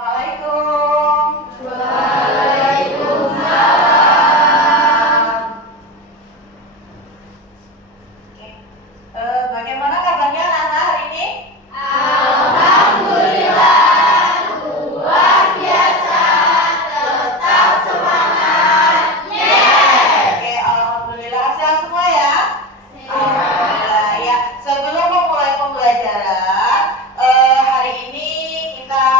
Assalamualaikum. Waalaikumsalam. Oke. Bagaimana kabarnya anak-anak hari ini? Alhamdulillah, luar biasa, tetap semangat. Oke, alhamdulillah sehat semua ya. Alhamdulillah ya. Sebelum memulai pembelajaran, hari ini kita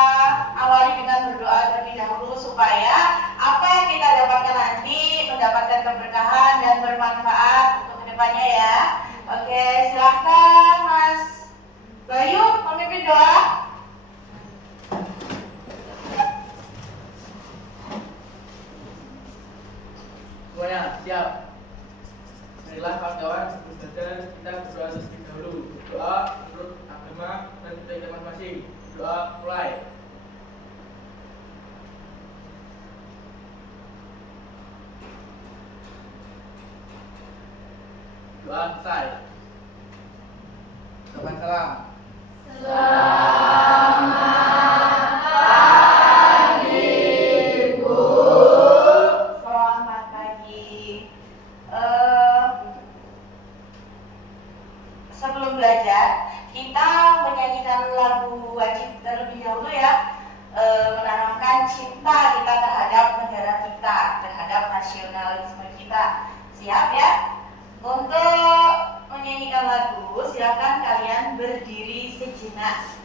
awali dengan berdoa terlebih dahulu supaya apa yang kita dapatkan nanti mendapatkan keberkahan dan bermanfaat untuk kedepannya ya. Oke, silahkan Mas Bayu memimpin doa. Semuanya siap. Marilah kawan-kawan, sebelum belajar kita berdoa terlebih dahulu. Doa menurut agama dan budaya masing-masing. Doa mulai. Doa selesai. Sopan salam. Selamat pagi, Bu. Selamat pagi. Sebelum belajar, kita menyanyikan lagu wajib terlebih dahulu ya. Menanamkan cinta kita terhadap negara kita, terhadap nasionalisme kita. Siap ya? Untuk menyanyikan lagu, silakan kalian berdiri sejenak.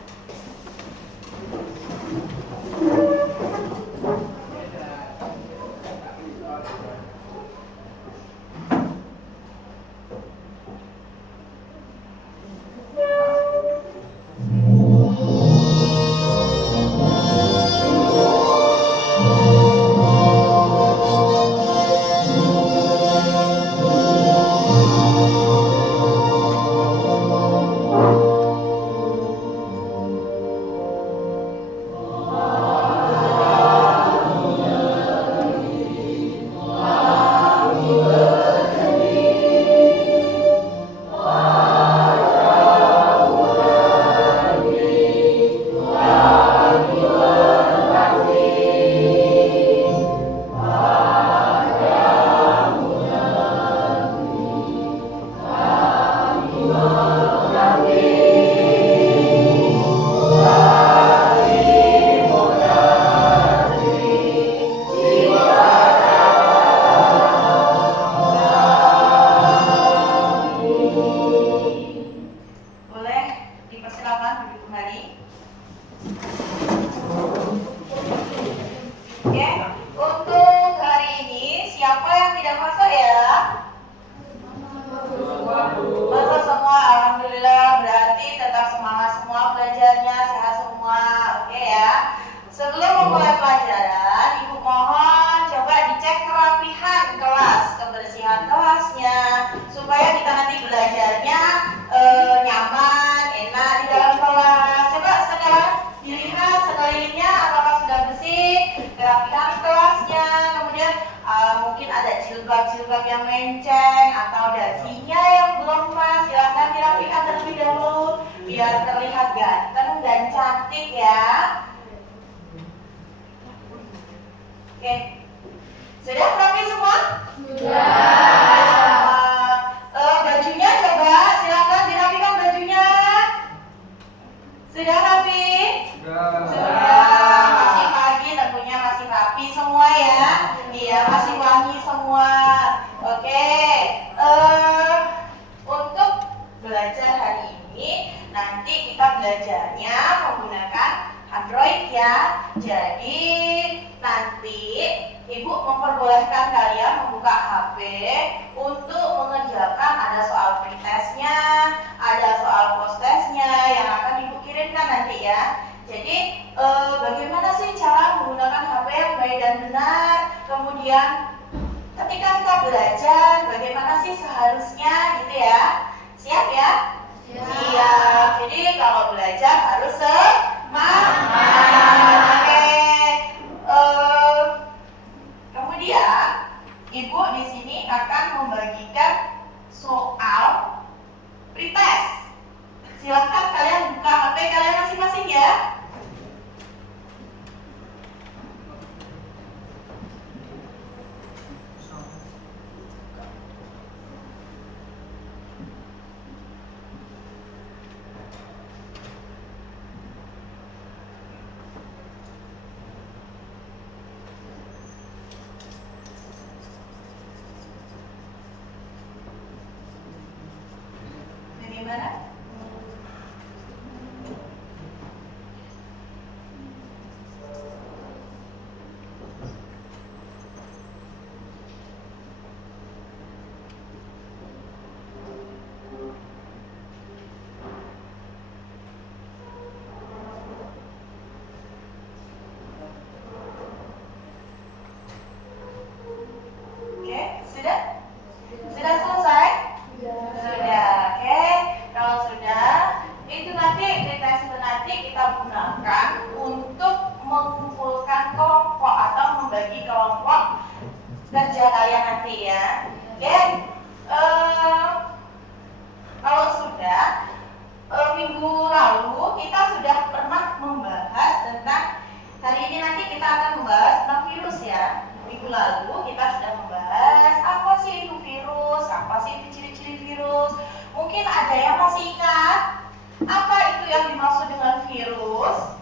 Boleh dipersilakan duduk kembali. Oke, untuk hari ini siapa yang tidak masuk ya? Masuk semua, alhamdulillah. Berarti tetap semangat semua belajarnya, sehat semua. Oke ya. Sebelum memulai pelajaran, Ibu mohon coba dicek kerapihan kelas, kebersihan kelasnya, supaya kita nanti belajarnya nyaman, enak di dalam kelas. Coba sekarang dilihat sekelilingnya apakah sudah bersih, kerapihan kelasnya, kemudian mungkin ada jilbab-jilbab yang menceng atau dasinya yang belum pas, silahkan dirapikan terlebih dahulu biar terlihat ganteng dan cantik ya. Oke, sudah rapi semua? Bajunya coba silakan dirapikan bajunya. Sudah rapi? Sudah. Masih pagi tentunya masih rapi semua ya. Iya, masih wangi semua. Oke. Untuk belajar hari ini nanti kita belajarnya menggunakan Android ya. Jadi nanti Ibu memperbolehkan kalian membuka HP untuk mengerjakan, ada soal pretestnya, ada soal post-testnya yang akan Ibu kirimkan nanti ya. Jadi bagaimana sih cara menggunakan HP yang baik dan benar? Kemudian ketika kita belajar, bagaimana sih seharusnya gitu ya? Siap ya? Siap. Jadi kalau belajar harus semangat. Oke. Kemudian Ibu di sini akan membagikan soal pretest. Silahkan kalian buka HP kalian masing-masing ya. Bagaimana? Oke, sudah? Sudah selesai? Sudah, oke. Kalau sudah, itu nanti tes itu nanti kita gunakan untuk mengumpulkan kelompok atau membagi kelompok kerja kalian nanti ya. Oke. Kalau sudah, minggu lalu kita sudah pernah membahas tentang, hari ini nanti kita akan membahas tentang virus ya. Minggu lalu kita sudah membahas apa sih itu virus, apa sih itu ciri-ciri virus. Mungkin ada yang masih ingat apa itu yang dimaksud dengan virus?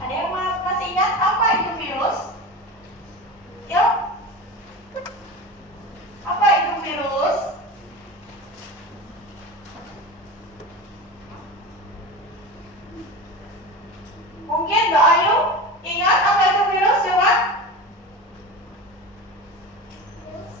Ada yang masih ingat apa itu virus? Yuk. Apa itu virus? Mungkin Mbak Ayu ingat apa itu virus, coba? Virus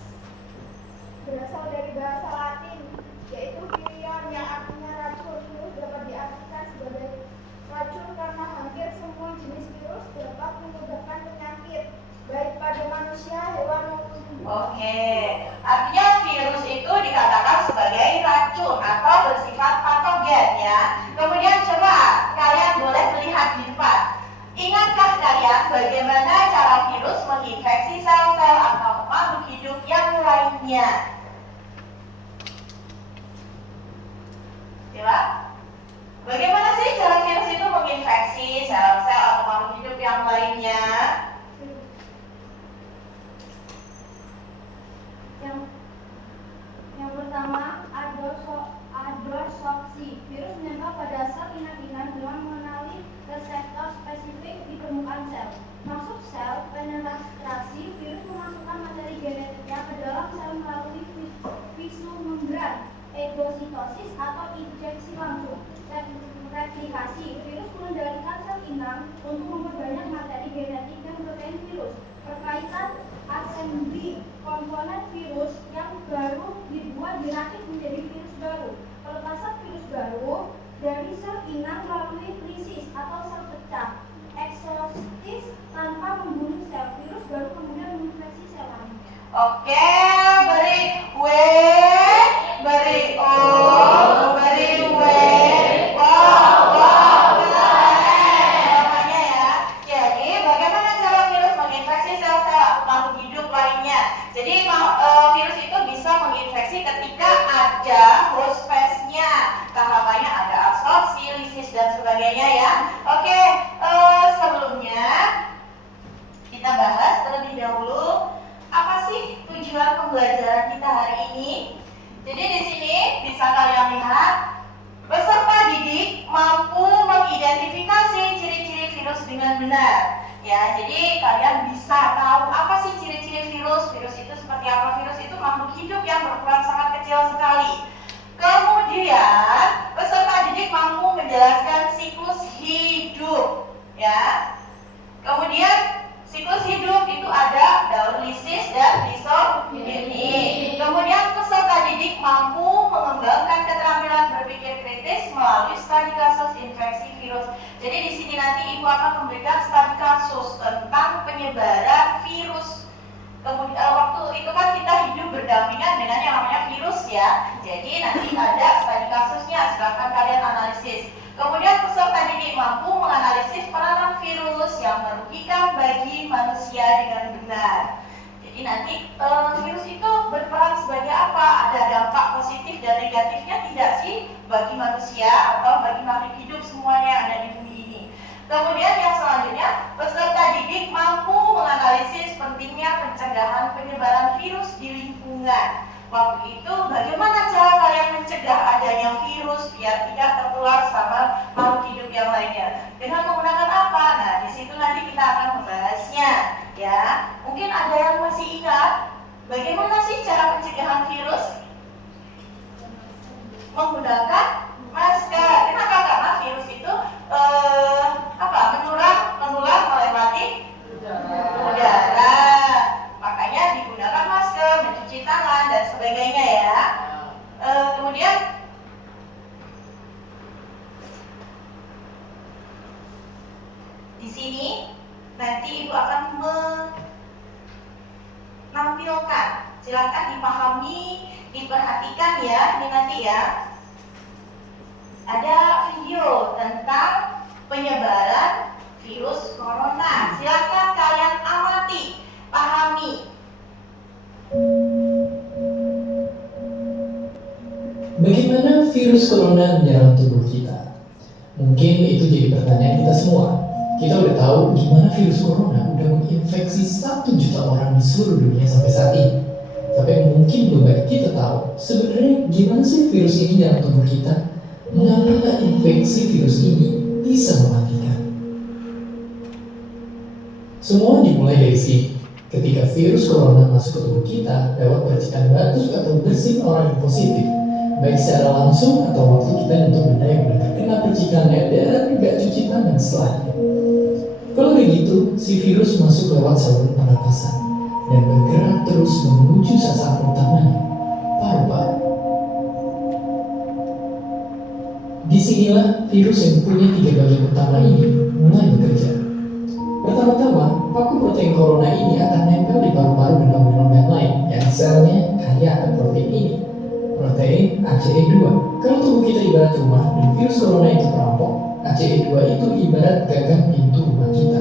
berasal dari bahasa Latin, yaitu virion yang artinya racun. Virus dapat diartikan sebagai racun karena hampir semua jenis virus dapat menyebabkan penyakit, baik pada manusia, hewan maupun tumbuhan. Oke, artinya virus itu dikatakan sebagai racun atau bersifat patogen ya. Kemudian coba kalian boleh melihat di depan. Ingatkah kalian bagaimana cara virus menginfeksi sel-sel atau makhluk hidup yang lainnya? Coba, bagaimana sih cara virus itu menginfeksi sel-sel atau makhluk hidup yang lainnya? Yang pertama, adsorpsi. Virus menempel pada sel inang-inang dengan mengenali reseptor spesifik di permukaan sel. Masuk sel, penetrasi, virus memasukkan materi genetiknya ke dalam sel melalui fisumembran, egositosis atau injeksi langsung. Replikasi, virus mengendalikan sel inang untuk memperbanyak materi genetik dan protein virus. Perkaitan assembly, komponen virus yang baru dibuat dirakit menjadi virus baru. Pelepasan virus baru dari sel inang melalui lisis atau sel pecah. Eksosis, tanpa membunuh sel, virus baru kemudian menginfeksi sel lain. Oke, beri W, beri O, beri W, namanya ya. Jadi bagaimana cara virus menginfeksi sel-sel atau makhluk hidup lainnya? Jadi virus itu bisa menginfeksi ketika ada host phase-nya. Tahapannya ada absorpsi, lisis dan sebagainya ya. Oke, sebelumnya kita bahas terlebih dahulu apa sih tujuan pembelajaran kita hari ini? Jadi di sini bisa kalian lihat peserta didik mampu mengidentifikasi ciri-ciri virus dengan benar. Ya, jadi kalian bisa tahu apa sih ciri-ciri virus. Virus itu seperti apa? Virus itu makhluk hidup yang berukuran sangat kecil sekali. Kemudian peserta didik mampu menjelaskan siklus hidup. Ya. Kemudian siklus hidup itu ada daur lisis dan rizogeni. Kemudian peserta didik mampu mengembangkan keterampilan berpikir kritis melalui studi kasus infeksi virus. Jadi di sini nanti Ibu akan memberikan studi kasus tentang penyebaran virus. Kemudian waktu itu kan kita hidup berdampingan dengan yang namanya virus ya. Jadi nanti ada studi kasusnya, silahkan kalian analisis. Kemudian peserta didik mampu menganalisis peranan virus yang merugikan bagi manusia dengan benar. Jadi nanti virus itu berperan sebagai apa? Ada dampak positif dan negatifnya tidak sih bagi manusia atau bagi makhluk hidup semuanya yang ada di bumi ini. Kemudian yang selanjutnya, peserta didik mampu menganalisis pentingnya pencegahan penyebaran virus di lingkungan. Waktu itu bagaimana cara kalian mencegah adanya virus biar tidak tertular sama makhluk hidup yang lainnya? Dengan menggunakan apa? Nah, di situ nanti kita akan membahasnya, ya. Mungkin ada yang masih ingat bagaimana sih cara pencegahan virus? Menggunakan masker. Kenapa? Karena virus itu menular melewati udara. Makanya digunakan masker, mencuci tangan dan sebagainya ya. Kemudian di sini nanti Ibu akan menampilkan. Silakan dipahami, diperhatikan ya. Ini nanti ya. Ada video tentang penyebaran virus corona. Silakan kalian amati, pahami. Bagaimana virus corona menyerang tubuh kita? Mungkin itu jadi pertanyaan kita semua. Kita udah tahu gimana virus corona udah menginfeksi 1 juta orang di seluruh dunia sampai saat ini. Tapi mungkin belum banyak kita tahu sebenarnya gimana sih virus ini dalam tubuh kita. Mengapa infeksi virus ini bisa mematikan? Semua dimulai dari sini. Ketika virus corona masuk ke tubuh kita lewat percikan batuk atau bersin orang yang positif, baik secara langsung atau waktu kita nyentuh benda yang sudah terkena percikannya dan juga cuci tangan setelahnya. Kalau begitu, si virus masuk lewat saluran pernapasan dan bergerak terus menuju sasaran utamanya, paru-paru. Disinilah virus yang punya 3 bagian utama ini mulai bekerja. Pertama-tama, paku protein corona ini akan nempel di paru-paru dan organ-organ lain yang selnya kaya akan protein ini. Protein ACE2. Kalau tubuh kita ibarat rumah dan virus corona itu perampok, ACE2 itu ibarat gagang pintu rumah kita.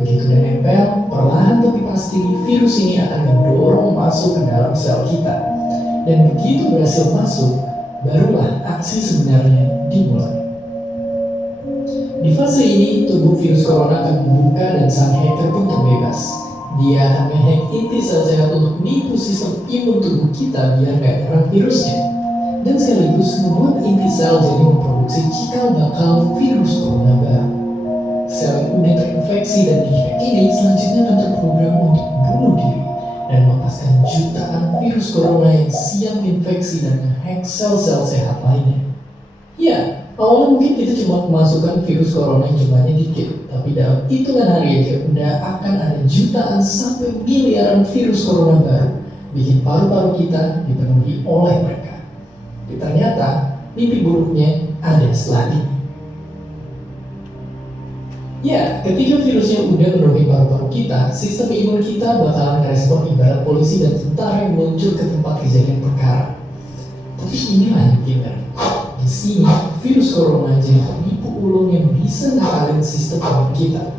Begitu dia nempel, perlahan tapi pasti virus ini akan mendorong masuk ke dalam sel kita. Dan begitu berhasil masuk, barulah aksi sebenarnya dimulai. Di fase ini, tubuh virus corona akan membuka dan sang hacker pun terbebas. Dia akan menghack inti sel sehat untuk menipu sistem imun tubuh kita biar nggak nyerang virusnya. Dan sekaligus membuat inti sel jadi memproduksi cikal bakal virus corona baru. Sel yang udah terinfeksi dan dihack ini selanjutnya akan terprogram untuk bunuh diri dan melepaskan jutaan virus corona yang siap infeksi dan menghack sel-sel sehat lainnya. Ya, awalnya mungkin kita cuma memasukkan virus corona yang jumlahnya dikit, tapi dalam hitungan hari aja udah akan ada jutaan sampai miliaran virus corona baru, bikin paru-paru kita dipenuhi oleh mereka. Tapi ternyata mimpi buruknya ada setelah ini. Ya, ketika virusnya udah memenuhi paru-paru kita, sistem imun kita bakalan merespon ibarat polisi dan tentara yang muncul ke tempat kejadian perkara. Tapi inilah yang pintar. Di sini, virus corona jadi penipu ulung yang bisa ngakalin sistem imun kita.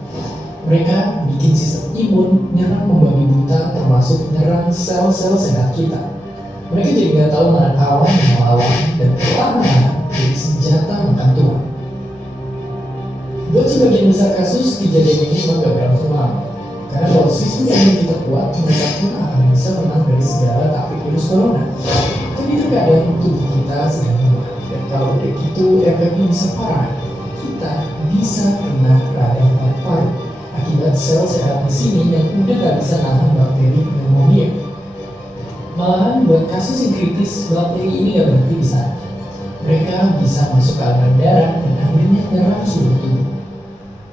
Mereka bikin sistem imun nyerang membabi buta, termasuk nyerang sel-sel sehat kita. Mereka jadi nggak tahu mana kawan dan melawan, dan perlahan jadi senjata makan tuan. Buat sebagian besar kasus, kejadian ini memang gak berlangsung lama. Karena kalau sistem imun kita kuat, mereka pun akan bisa menang dari segala taktik virus corona. Tapi terkadang tubuh kita sedang lemah. Dan kalau udah gitu, efeknya bisa parah. Kita bisa kena radang paru-paru akibat sel sehat di sini yang udah gak bisa nahan bakteri pneumonia. Malahan buat kasus yang kritis, bakteri ini gak berhenti di sana. Mereka bisa masuk ke aliran darah dan akhirnya nyerang seluruh tubuh.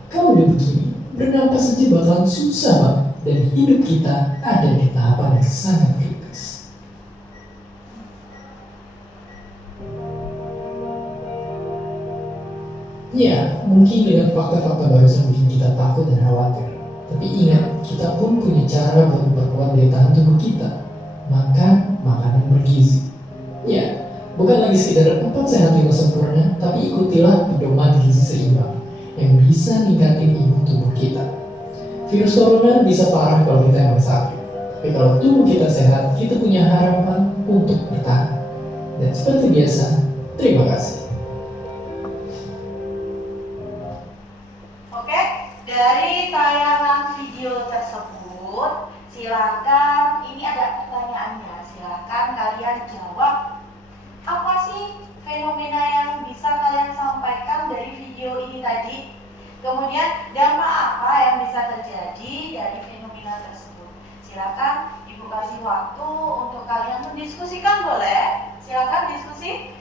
Kalau udah begini, bernapas saja bakalan susah banget dan hidup kita ada di tahapan yang sangat kritis. Ya, mungkin dengan fakta-fakta barusan bikin kita takut dan khawatir. Tapi ingat, kita pun punya cara buat memperkuat daya tahan tubuh kita. Makan makanan bergizi. Ya, bukan lagi sekedar 4 sehat 5 sempurna, tapi ikutilah pedoman gizi seimbang yang bisa ningkatin imun tubuh kita. Virus corona bisa parah kalau kita emang sakit, tapi kalau tubuh kita sehat, kita punya harapan untuk bertahan. Dan seperti biasa, terima kasih. Oke, dari tayangan video tersebut, silakan ini ada pertanyaannya. Silakan kalian kalian jawab apa sih fenomena yang bisa kalian sampaikan dari video ini tadi. Kemudian dampak apa yang bisa terjadi dari fenomena tersebut. Silakan Ibu kasih waktu untuk kalian mendiskusikan, boleh? Silakan diskusi.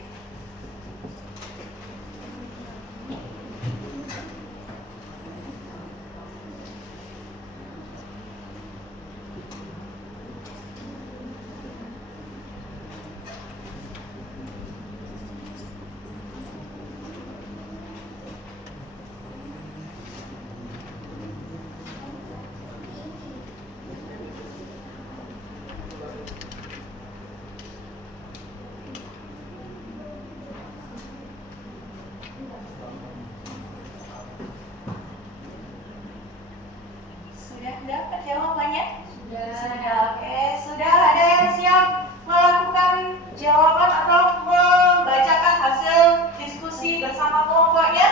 Sudah dapat jawabannya? Sudah. Oke, sudah ada yang siap melakukan jawaban atau membacakan hasil diskusi bersama kelompoknya?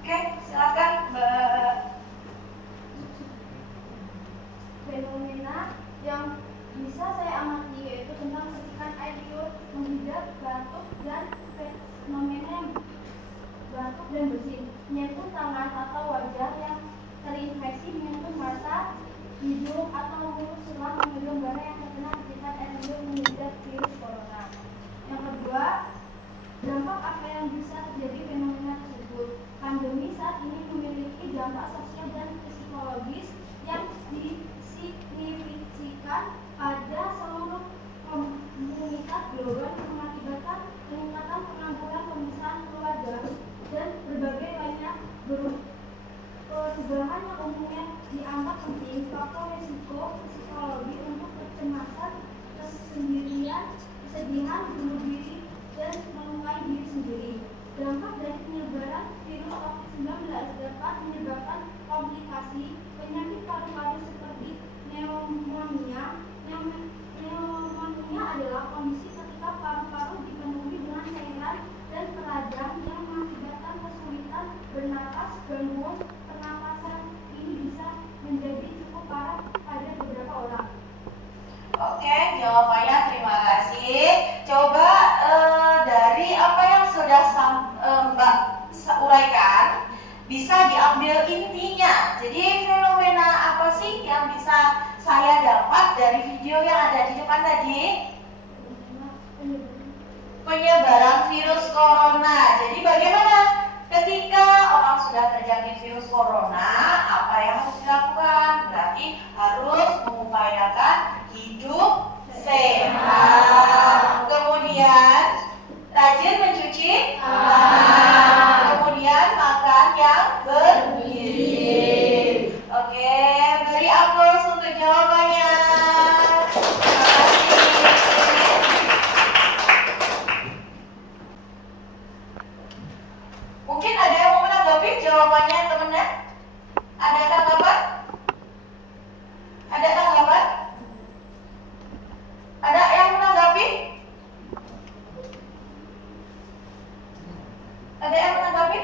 Oke, silakan Mbak. Fenomena yang bisa saya amati yaitu tentang percikan air liur, menghidap, batuk, dan fenomena yang batuk dan bersin, menyentuh tangan atau wajah yang terinfeksi, menyentuh mata, hidung atau mulut setelah meminum darah yang terkena percikan air liur menghidap virus corona. Yang kedua, dampak apa yang bisa terjadi fenomena tersebut. Pandemi saat ini memiliki dampak sosial dan psikologis yang disignifikan pada seluruh komunitas global, mengakibatkan peningkatan pengangguran, pemisahan keluarga, dan berbagai lainnya perubahan yang umumnya dianggap penting. Faktor risiko psikologi untuk kecemasan, kesendirian, kesedihan, bunuh diri, dan melukai diri sendiri. Dampak dari penyebaran virus COVID-19 dapat menyebabkan komplikasi penyakit paru-paru seperti pneumonia. Pneumonia adalah kondisi ketika paru-paru dipenuhi dengan cairan dan peradang yang mengakibatkan kesulitan bernapas. Gangguan pernapasan ini bisa menjadi cukup parah pada beberapa orang. Oke, jawabannya terima kasih. Coba dari apa yang sudah Mbak uraikan, bisa diambil intinya. Jadi fenomena apa sih yang bisa saya dapat dari video yang ada di depan tadi? Penyebaran virus corona. Jadi bagaimana ketika orang sudah terjangkit virus corona, apa yang harus dilakukan? Berarti harus mengupayakan hidup sehat. Kemudian rajin mencuci tangan. Kemudian makan yang bergizi. Oke, beri aplaus untuk jawabannya. Terima kasih. Mungkin ada yang mau menanggapi jawabannya teman-teman? Ada tanggapan? Ada tanggapan? Ada yang menanggapi? Ada yang menanggapi?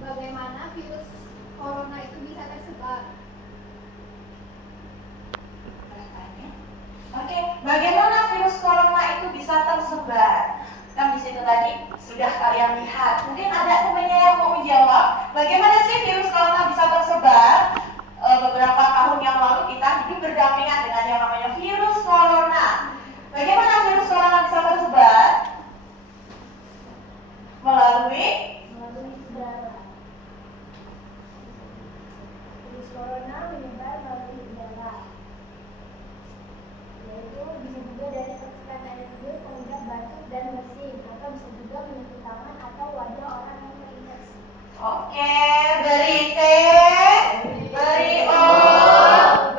Bagaimana virus corona itu bisa tersebar? Oke, bagaimana virus corona itu bisa tersebar? Kan di situ tadi sudah kalian lihat. Mungkin ada temannya yang mau menjawab, bagaimana sih virus corona bisa tersebar? Beberapa tahun yang lalu kita hidup berdampingan dengan yang namanya virus corona. Bagaimana virus corona bisa tersebar? Melalui udara. Virus corona menyebar melalui udara, yaitu bisa juga dari percikan air liur, pengidap batuk dan bersin, atau bisa juga menyentuh tangan atau wajah orang yang terinfeksi. Oke, beri T, beri O,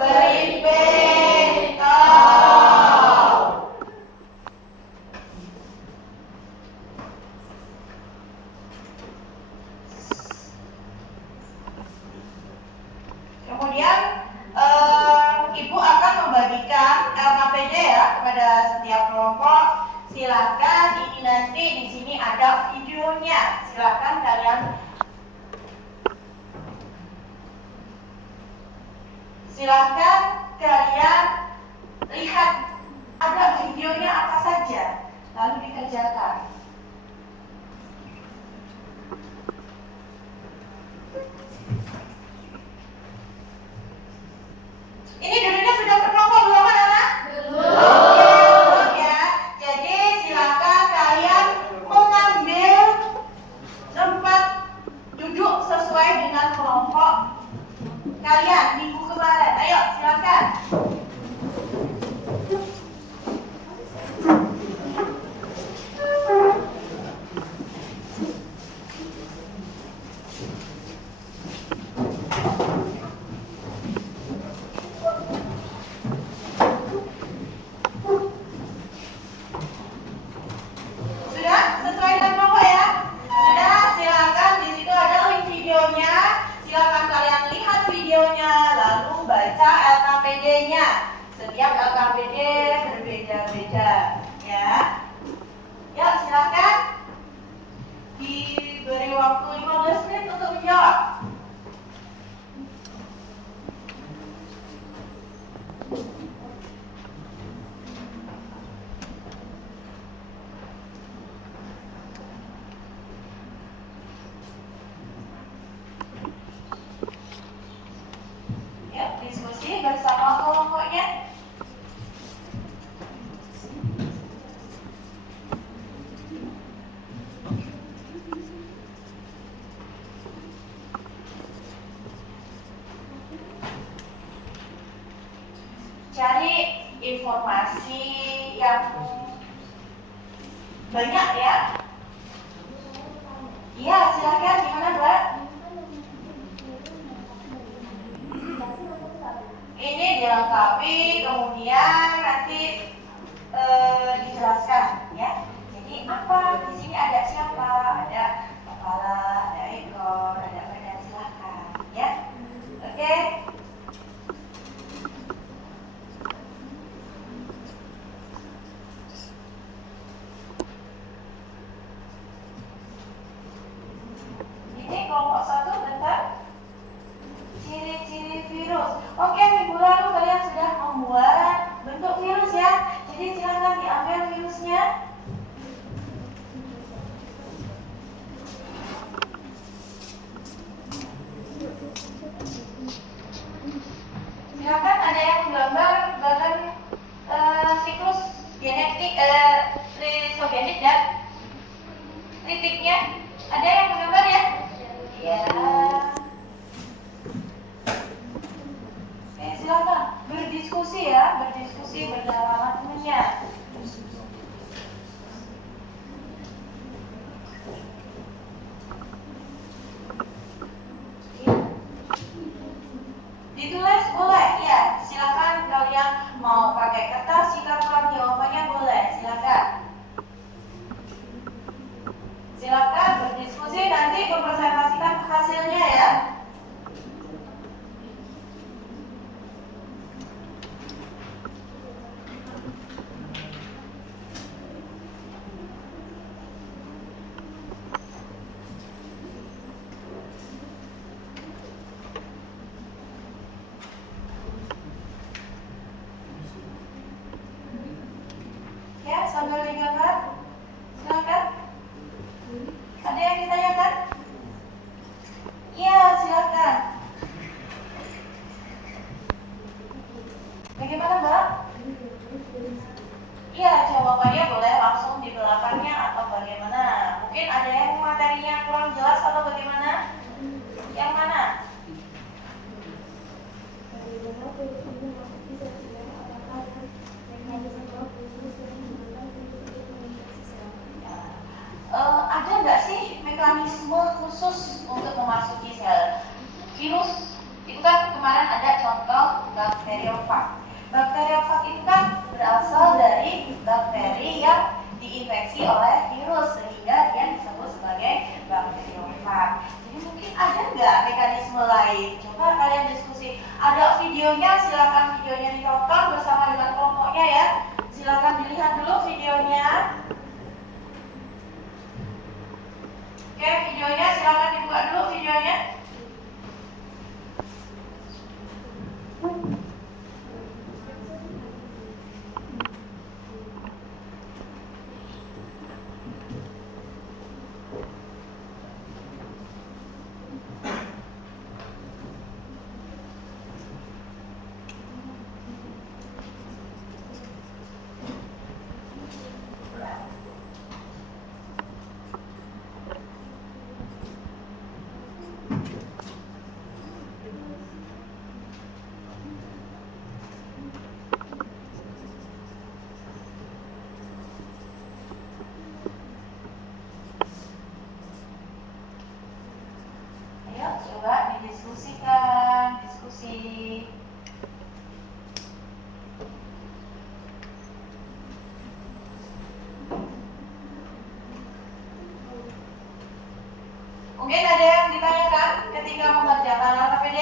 beri P, tahu. Kemudian Ibu akan membagikan LKPD ya kepada setiap kelompok. Silakan ini nanti di sini ada video videonya. Silakan kalian lihat ada videonya apa saja, lalu dikerjakan. Ini duduknya sudah berkelompok belum anak-anak? Belum ya. Jadi silakan kalian mengambil tempat duduk sesuai dengan kelompok kalian minggu kemarin. Ayo silakan. Sudah sesuai dengan kelompok ya? Sudah, silakan di situ ada link videonya. Silakan kalian lihat videonya lalu baca LKPD-nya. Setiap LKPD berbeda-beda ya. Ya, silakan diberi waktu 15 menit untuk menjawab. Ya, diskusi bersama kelompoknya. Cari informasi yang banyak ya. Iya, silakan. Gimana, Mbak? Ini dilengkapi, kemudian nanti dijelaskan ya. Jadi apa di sini, ada siapa, ada kepala, ada ekor, ada badan, silakan ya. Oke. Ini kelompok 1 tentang ciri-ciri virus. Oke, minggu lalu kalian sudah membuat bentuk virus ya. Jadi silakan diambil virusnya. Silakan, ada yang menggambar bagan siklus genetik risogenik dan titiknya. Ada yang menggambar ya? Ya. Silakan berdiskusi ya, berdiskusi bersama temannya. Ditulis boleh ya, silakan kalian mau pakai kertas, silakan jawabannya boleh, silakan. Silakan berdiskusi, nanti mempresentasikan hasilnya ya. Ya, sambil digambar. Silakan. Ada yang ditanyakan? Iya, silakan. Bagaimana, Mbak? Iya, jawabannya boleh langsung di belakangnya atau bagaimana? Mungkin ada yang materinya kurang jelas atau bagaimana? Yang mana? Ada nggak sih mekanisme khusus untuk memasuki sel? Virus itu kan kemarin ada contoh bakteriofag. Bakteriofag itu kan berasal dari bakteri yang diinfeksi oleh virus sehingga dia disebut sebagai bakteriofag. Jadi mungkin ada nggak mekanisme lain? Coba kalian diskusi. Ada videonya, silakan videonya ditonton bersama dengan kelompoknya ya. Silakan dilihat dulu videonya. Oke, videonya silakan dibuka dulu videonya. Ayo coba didiskusikan, diskusi. Mungkin ada yang ditanyakan ketika mengerjakan LKPD?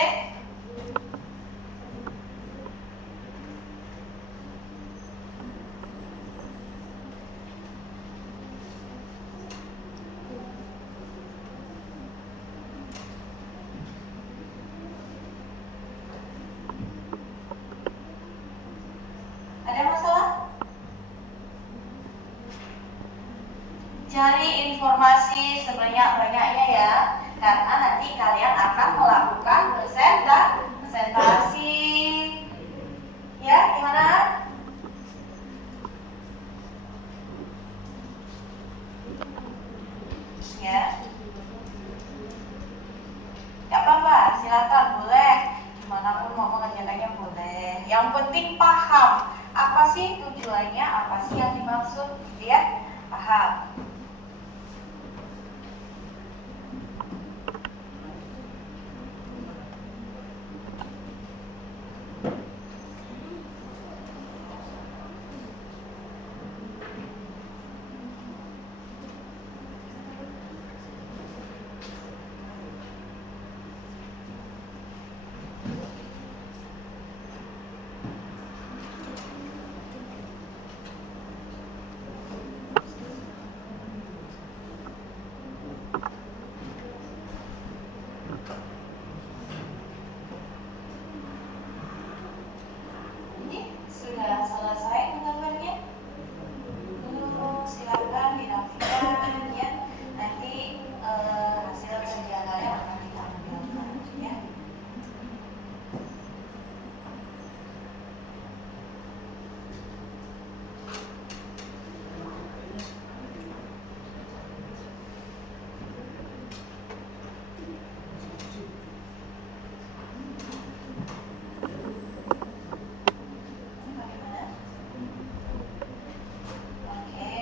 Ada masalah? Cari informasi sebanyak-banyaknya ya, karena nanti kalian akan melakukan presentasi. Ya, gimana? Ya. Gak apa-apa, silakan boleh. Gimana pun mau mengerjakannya boleh. Yang penting paham apa sih tujuannya, apa sih yang dimaksud, gitu ya? Paham. Ini sudah selesai menggambarnya? Belum, silakan dirapikan ya. Nanti hasil kerjaan kalian akan kita ambilkan ya. Bagaimana? Oke.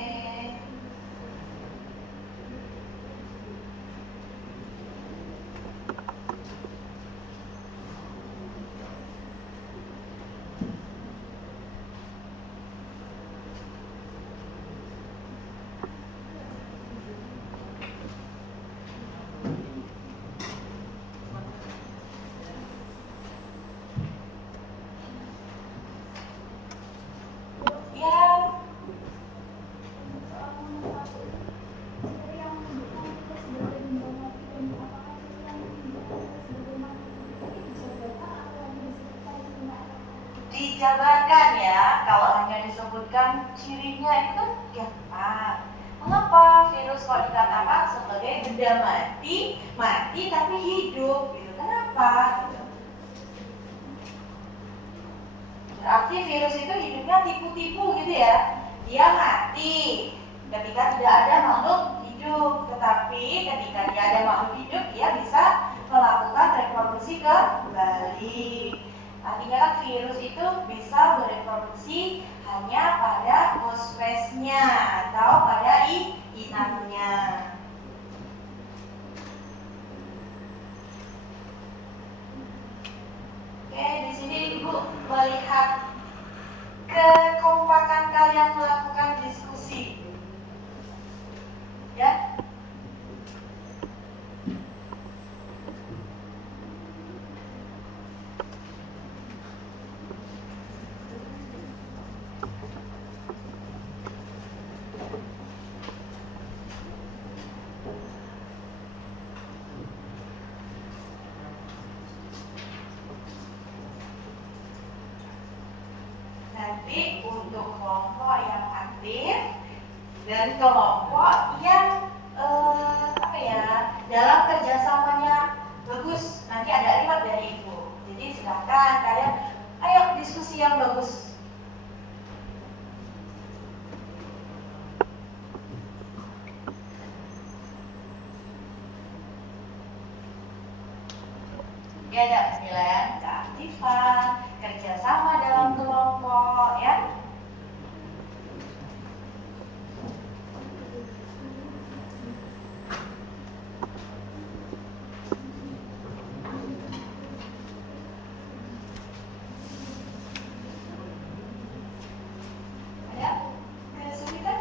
Ya, dijabarkan ya. Kalau hanya disebutkan cirinya itu kan gampang. Mengapa virus kok dikatakan sebagai benda mati tapi hidup gitu? Kenapa? Gitu. Berarti virus itu hidupnya tipu-tipu gitu ya. Dia mati ketika tidak ada makhluk hidup, tetapi ketika dia ada makhluk hidup, dia bisa melakukan reproduksi kembali. Artinya kan virus itu bisa bereproduksi hanya pada host space-nya atau pada inangnya. Oke, di sini Ibu melihat kekompakan kalian melakukan diskusi. Ya. kelompok yang aktif dan kelompok yang dalam kerjasamanya bagus. Nanti ada reward dari ibu. Jadi silakan kalian, ayo diskusi yang bagus. Ya, ada penilaian keaktifan, kerjasama dalam kelompok, ya. Ada kesulitan?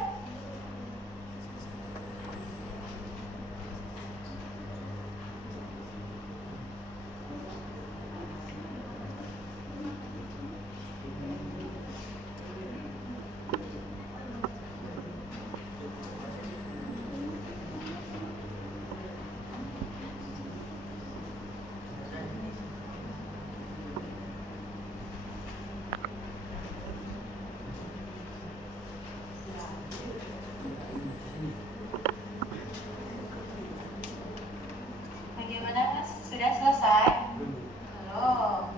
Bagaimana Mas? Sudah selesai? Belum.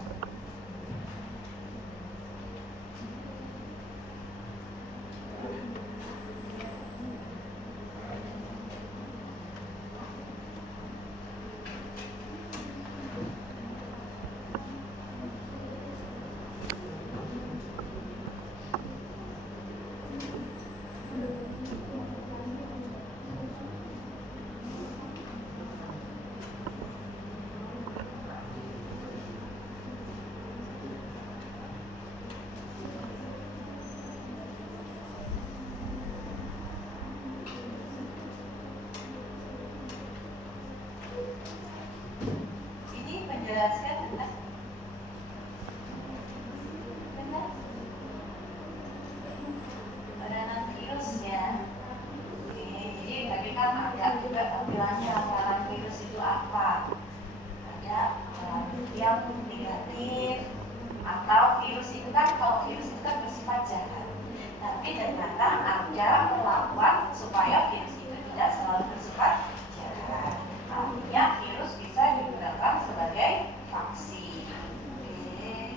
Ini menjelaskan tentang peranan virus ya. Oke, jadi tadi kan ada juga tampilannya peranan virus itu apa? Ada yang negatif, atau virus itu kan, kalau virus itu kan bersifat jahat. Tapi ternyata ada perlakuan supaya virus itu tidak selalu bersifat jahat. Artinya virus bisa digunakan sebagai vaksin. Oke.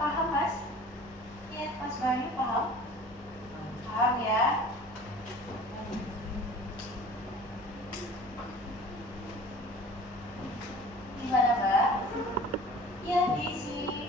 Paham Mas? Iya, Mas Bayu paham? Paham ya? Gimana Mbak? Iya, diisi.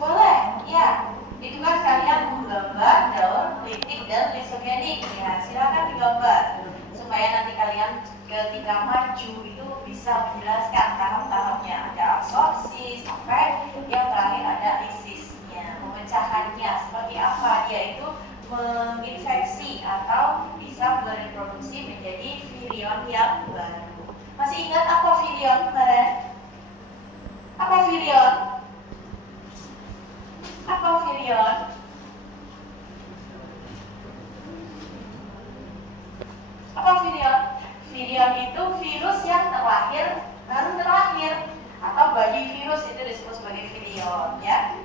Boleh, ya. Itu kan kalian menggambar daun politik dan lisogenik. Ya, silakan digambar supaya nanti kalian ketika maju itu bisa menjelaskan tahap-tahapnya. Ada absorpsi sampai yang terakhir ada lisisnya, pemecahannya seperti apa dia itu menginfeksi atau bisa bereproduksi menjadi virion yang baru. Masih ingat apa virion kemarin? Apa virion? Apa virion? Apa virion? Virion itu virus yang baru terakhir, atau bayi virus itu disebut sebagai virion, ya.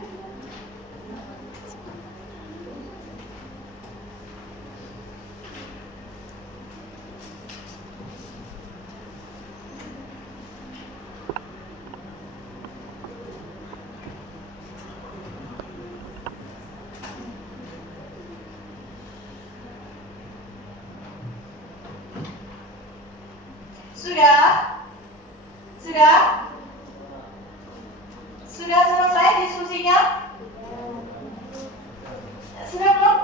Sudah? Sudah? Sudah selesai diskusinya? Sudah belum?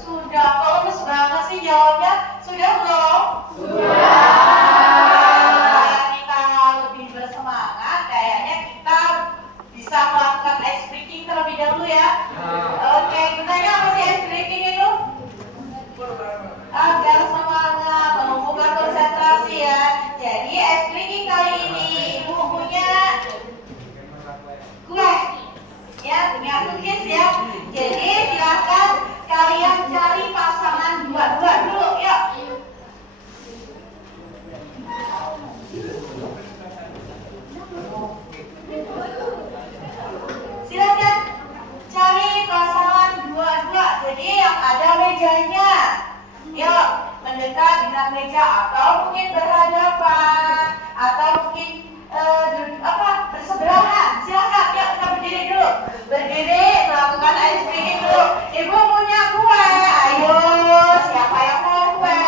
Sudah. Kok lemes banget sih jawabnya? Sudah belum? Kita lebih bersemangat, kayaknya kita bisa melakukan ice breaking terlebih dahulu ya. Oke, gunanya apa sih ice breaking itu? Agar semangat, menumbuhkan konsentrasi ya. Jadi ice breaking kali ini ibu punya kue, ya punya cookies ya. Jadi silakan kalian cari pasangan dua-dua dulu, yuk. Silakan cari pasangan dua-dua. Jadi yang ada mejanya, yuk mendekat dengan meja atau mungkin berhadapan atau mungkin bersebelahan. Silakan, yuk kita berdiri dulu. Berdiri melakukan ice breaking dulu. Ibu punya kue, ayo siapa yang mau kue?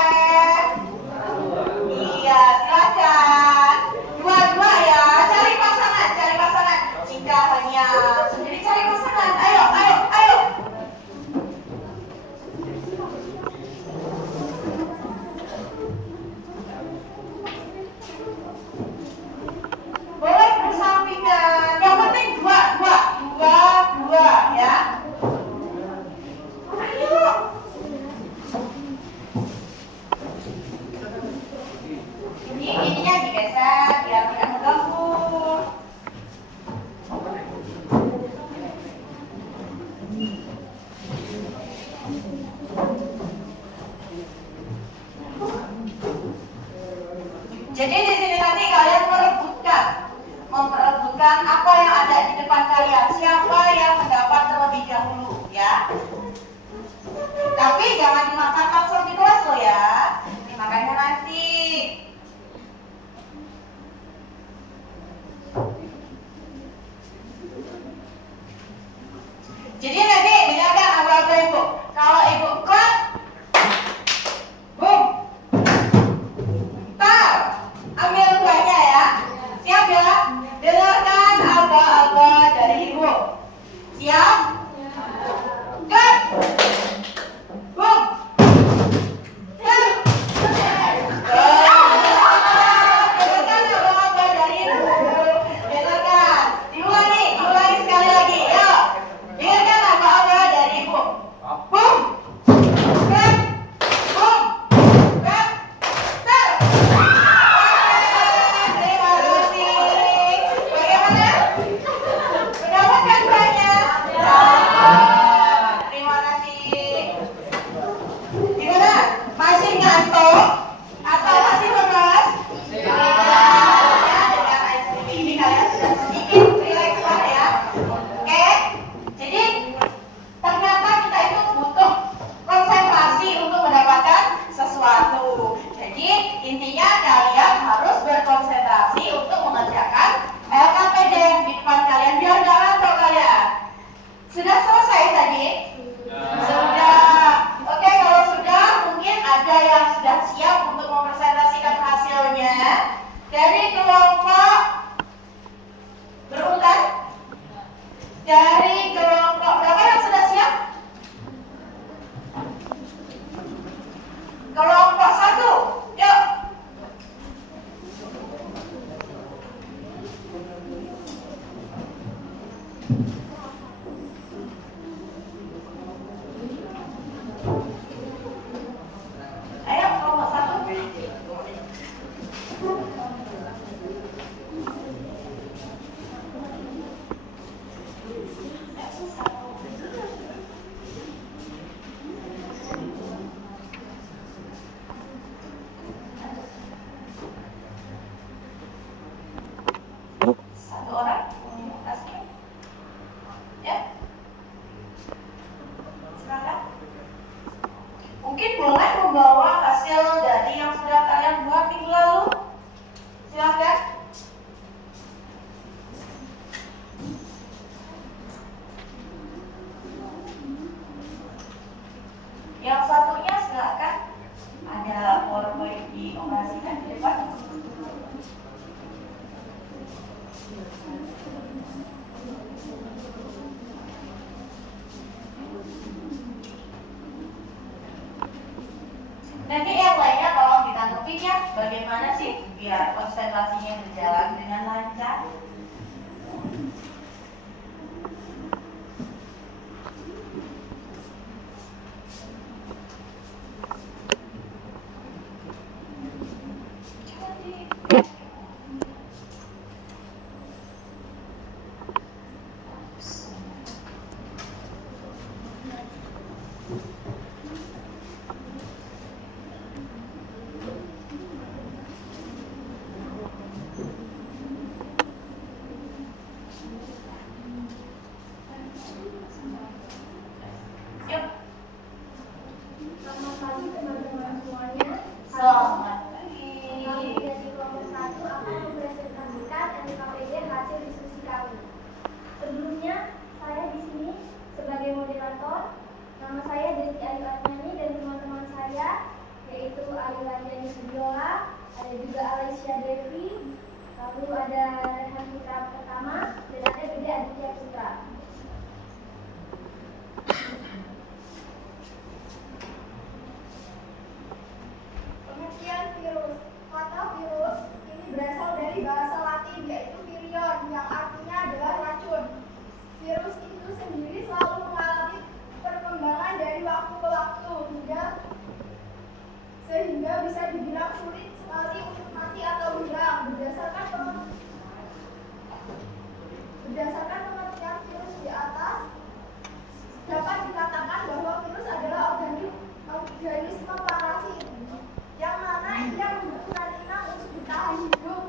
Iya, silakan. Dua-dua ya, cari pasangan. Jika hanya sendiri cari pasangan, ayo. Boleh bersampingan, yang penting dua ya. Ayo. Ininya digeser biar tidak mengganggu. Jadi di sini nanti kalian memperebutkan apa yang ada di depan kalian. Siapa yang mendapat terlebih dahulu, ya. Tapi jangan dimakan langsung di kelas loh ya. Dimakannya nanti. Jadi nanti dengarkan apa-apa ibu. Kalau ibu klak, boom. Ambil kuenya ya. Siap ya? Dengarkan aba-aba dari ibu. Siap? Cut. Boom. Dengarkan aba-aba dari ibu. Dengarkan. Diulangi sekali lagi. Yuk. Dengarkan aba-aba dari ibu. Boom. Cut. Boom. Cut. Start. Mendapatkan banyak. Terima kasih. Gimana? Masih ngantuk atau masih lemas? Ya, dengan ice cream ini kalian sudah sedikit relax lah ya. Oke. Jadi ternyata kita itu butuh konsentrasi untuk mendapatkan sesuatu. Jadi intinya kalian harus berkonsentrasi untuk mengerjakan LKPD di depan kalian biar nggak ngantuk kalian. Sudah selesai tadi? Sudah. Oke, kalau sudah mungkin ada yang sudah siap untuk mempresentasikan hasilnya dari kelompok berurutan. Dari kelompok berapa yang sudah siap? Kelompok 1. Yuk. Ayo kelompok 1. Satu orang kasih. Ya. Silakan. Mungkin boleh membawa hasil dari yang sudah kalian buat minggu lalu. Silakan. Yang satunya silakan. Ada PowerPoint dioperasikan di depan. Nanti yang lainnya tolong ditangkepin ya, bagaimana sih biar konsentrasinya berjalan dengan lancar. Yuk, Selamat pagi teman-teman semuanya. selamat pagi. Kami dari kelompok 1 akan mempresentasikan NKPD hasil diskusi kami. Sebelumnya, saya di sini sebagai moderator. Nama saya Desi Ayu Atmani dan teman-teman saya yaitu Ayu Lanjani Sudiola, ada juga Alessia Devi, lalu ada Rehan Putra Pertama, dan ada Budi Aditya Putra. Pengertian virus. Kata virus ini berasal dari bahasa Latin yaitu virion yang artinya adalah racun. Virus itu sendiri selalu mengalami perkembangan dari waktu ke waktu sehingga bisa dibilang sulit sekali untuk mati atau hilang. Berdasarkan pengertian virus di atas, dapat dikatakan bahwa virus adalah organisme parasit yang mana ia membutuhkan inang untuk bertahan hidup.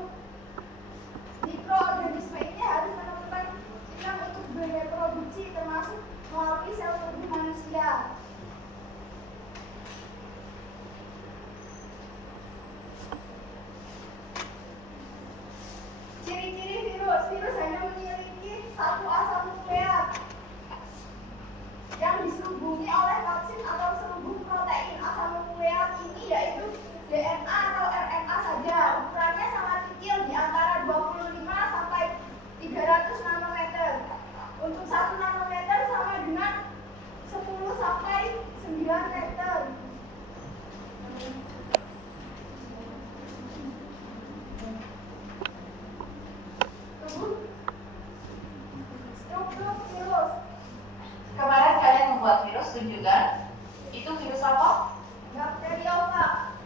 Mikroorganisme ini harus menemukan inang untuk bereproduksi termasuk melalui sel tubuh manusia. Ciri-ciri virus. Virus hanya memiliki satu asam nukleat yang diselubungi oleh vaksin atau selubung protein. Asam nukleat ini yaitu DNA atau RNA saja. Ukurannya sangat kecil di antara 25 sampai 300 nanometer. Untuk 1 nanometer sama dengan 10 sampai 9 meter. Struktur virus. Kemarin kalian membuat virus tunjukkan. Itu virus apa? Bakteriofa.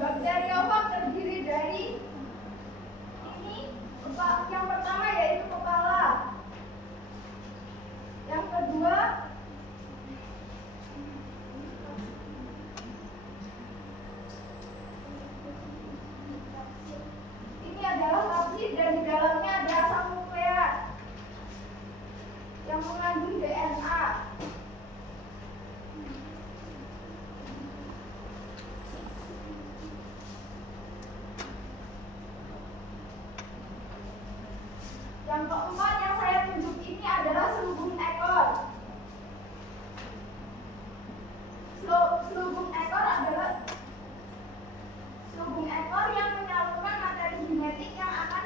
Bakteriofag terdiri dari ini yang pertama yaitu kepala, yang kedua ini adalah kapsid dan di dalamnya ada asam nukleat yang mengandung DNA. Yang keempat yang saya tunjuk ini adalah selubung ekor. Selubung ekor adalah selubung ekor yang menyalurkan materi genetik yang akan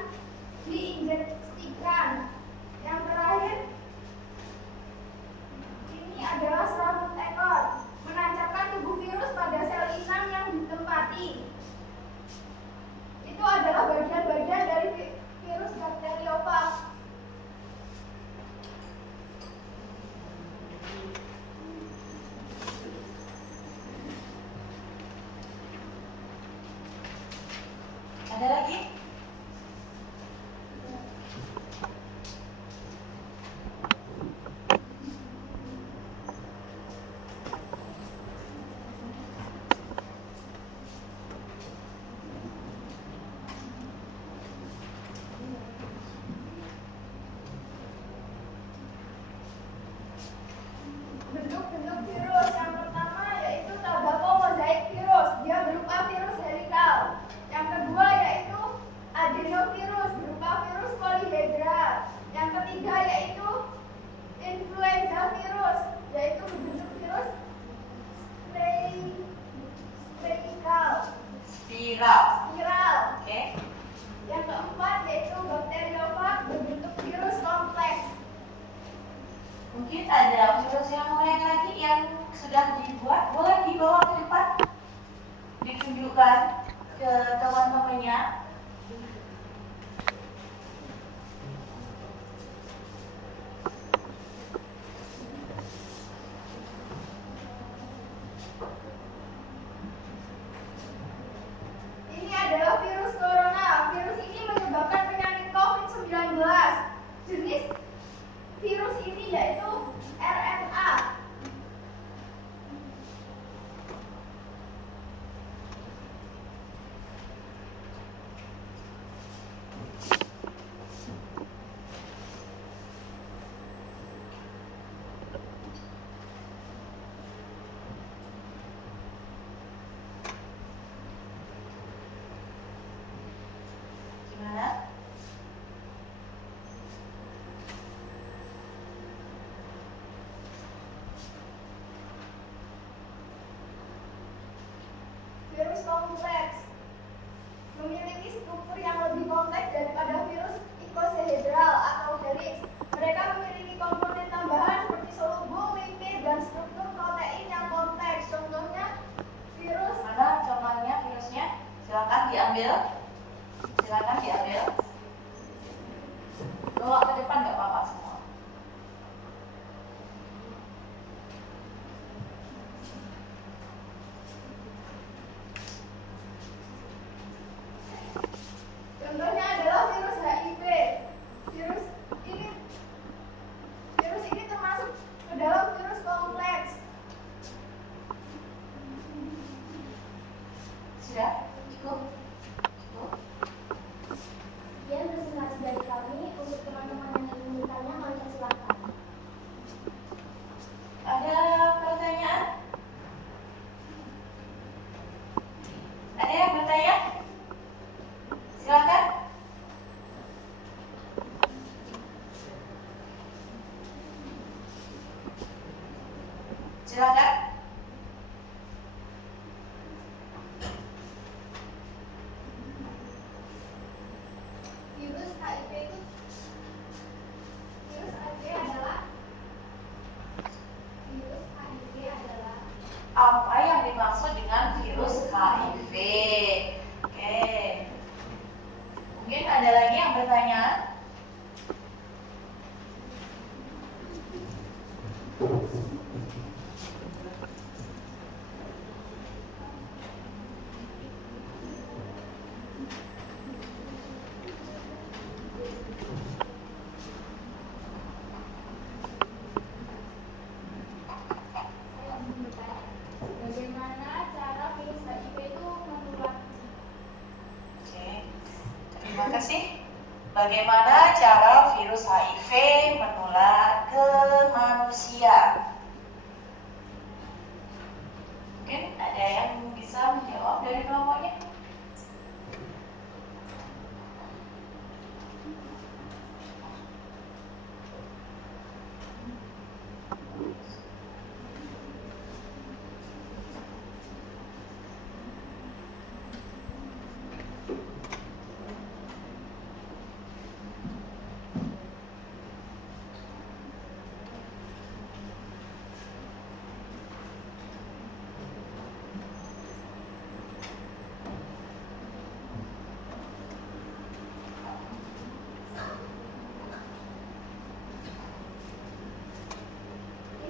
diinjeksikan. Yang terakhir ini adalah serabut ekor, menancapkan tubuh virus pada sel inang yang ditempati. Itu adalah bagian-bagian dari virus bakteriofag. sudah dibuat, boleh dibawa ke depan, ditunjukkan ke teman-temannya. Ini adalah virus corona. Virus ini menyebabkan penyakit COVID-19. Jenis virus ini yaitu RNA. Gimana? Virus kompleks memiliki struktur yang lebih kompleks daripada virus icosahedral atau helix. Mereka memiliki komponen tambahan seperti soluble lipid dan struktur protein yang kompleks. Contohnya virus Mana contohnya virusnya? Silakan diambil. Silakan diambil. Bawa ke depan nggak apa-apa semua. Contohnya adalah virus HIV. Virus ini termasuk ke dalam virus kompleks. Sudah? Cukup? Cukup? Sekian presentasi dari kami. Untuk teman-teman yang ingin bertanya, kami persilahkan. Ada pertanyaan? Ada yang bertanya? Silakan. Silakan. Virus HIV itu virus HIV adalah Apa yang dimaksud dengan virus HIV? Oke. Mungkin ada lagi yang bertanya? Bagaimana cara virus HIV itu menular? Oke. Terima kasih. Bagaimana cara virus HIV menular ke manusia? Mungkin ada yang bisa menjawab dari kelompoknya?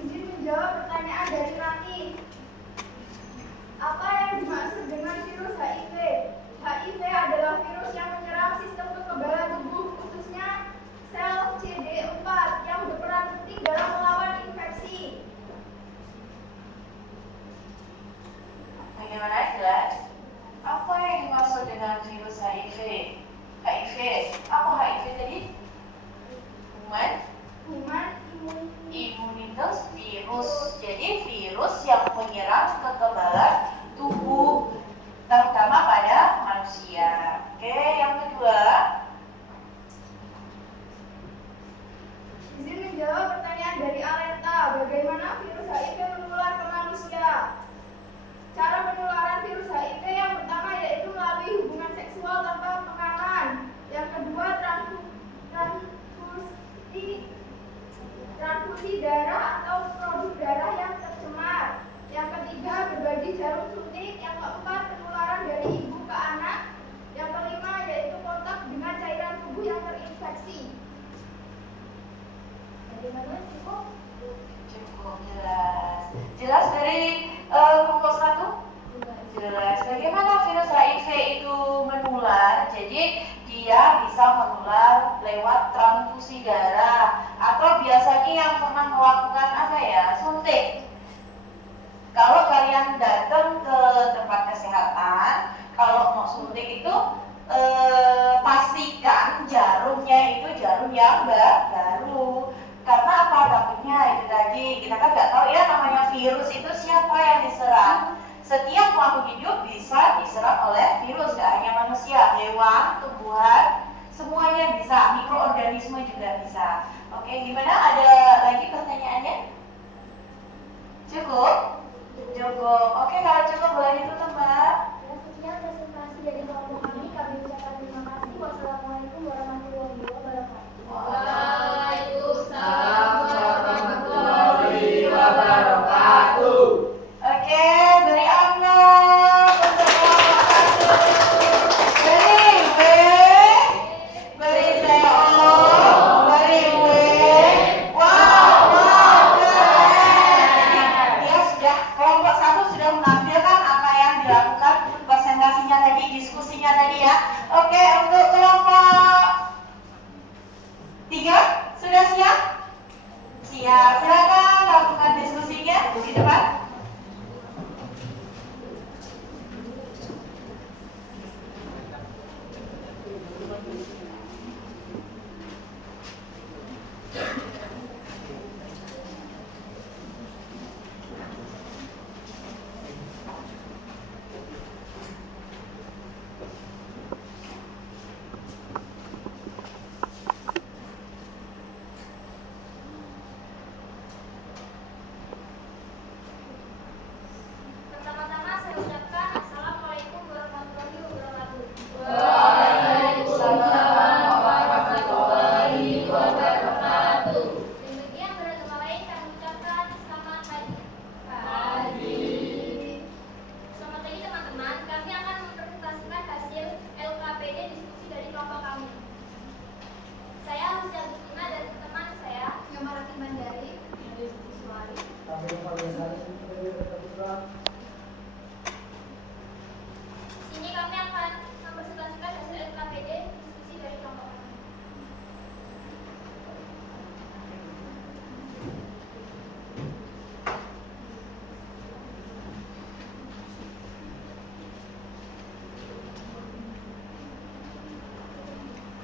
izin menjawab pertanyaan dari Rani. Apa yang dimaksud dengan virus HIV? HIV adalah virus yang menyerang sistem kekebalan tubuh, khususnya sel CD4 yang berperan penting dalam melawan infeksi. Bagaimana jelas? Apa yang dimaksud dengan virus HIV? HIV, apa HIV tadi? Human Imunitas virus. Jadi virus yang menyerang kekebalan tubuh, terutama pada manusia. Oke, yang kedua. izin menjawab pertanyaan dari Aleta. Bagaimana virus HIV menular ke manusia? Cara penularan virus HIV yang pertama yaitu melalui hubungan seksual tanpa makanan. Yang kedua transfusi darah atau produk darah yang tercemar. Bagaimana cukup? Cukup jelas. Jelas dari rumus 1? Jelas. Bagaimana virus HIV itu menular? Jadi dia bisa menular lewat transfusi darah atau biasanya yang pernah melakukan apa ya? Suntik. Kalau kalian datang ke tempat kesehatan, kalau mau suntik itu pastikan jarumnya itu jarum yang baru. Karena apa? Takutnya itu tadi kita kan nggak tahu ya namanya virus itu siapa yang diserang. Setiap makhluk hidup bisa diserang oleh virus, gak hanya manusia, hewan, tumbuhan, semuanya bisa, mikroorganisme juga bisa. Oke, gimana? Ada lagi pertanyaannya? Cukup? Cukup. Oke, kalau cukup boleh ditutup, Mbak. Sekian presentasi dari kelompok kami. Kami ucapkan terima kasih. Wassalamualaikum warahmatullahi wabarakatuh. Waalaikumsalam warahmatullahi wabarakatuh. Oke, beri amplop untuk kelompok 1. Beri W, beri CO, beri W. Wow, keren. Dia sudah, kelompok 1 sudah menampilkan apa yang dilakukan presentasinya tadi, diskusinya tadi ya. Oke, untuk kelompok 3 sudah siap? Siap, silakan lakukan diskusinya di depan. Pertama-tama saya ucapkan Assalamualaikum warahmatullahi wabarakatuh. Waalaikumsalam warahmatullahi wabarakatuh. Dan bagi yang beragama lain kami ucapkan selamat pagi. Selamat pagi teman-teman. Kami akan mempresentasikan hasil LKPD diskusi dari kelompok kami. Saya Lucia Agustina dan teman saya Yomarati Mandari. Sini kami akan mempresentasikan hasil LKPD diskusi dari kelompok kami.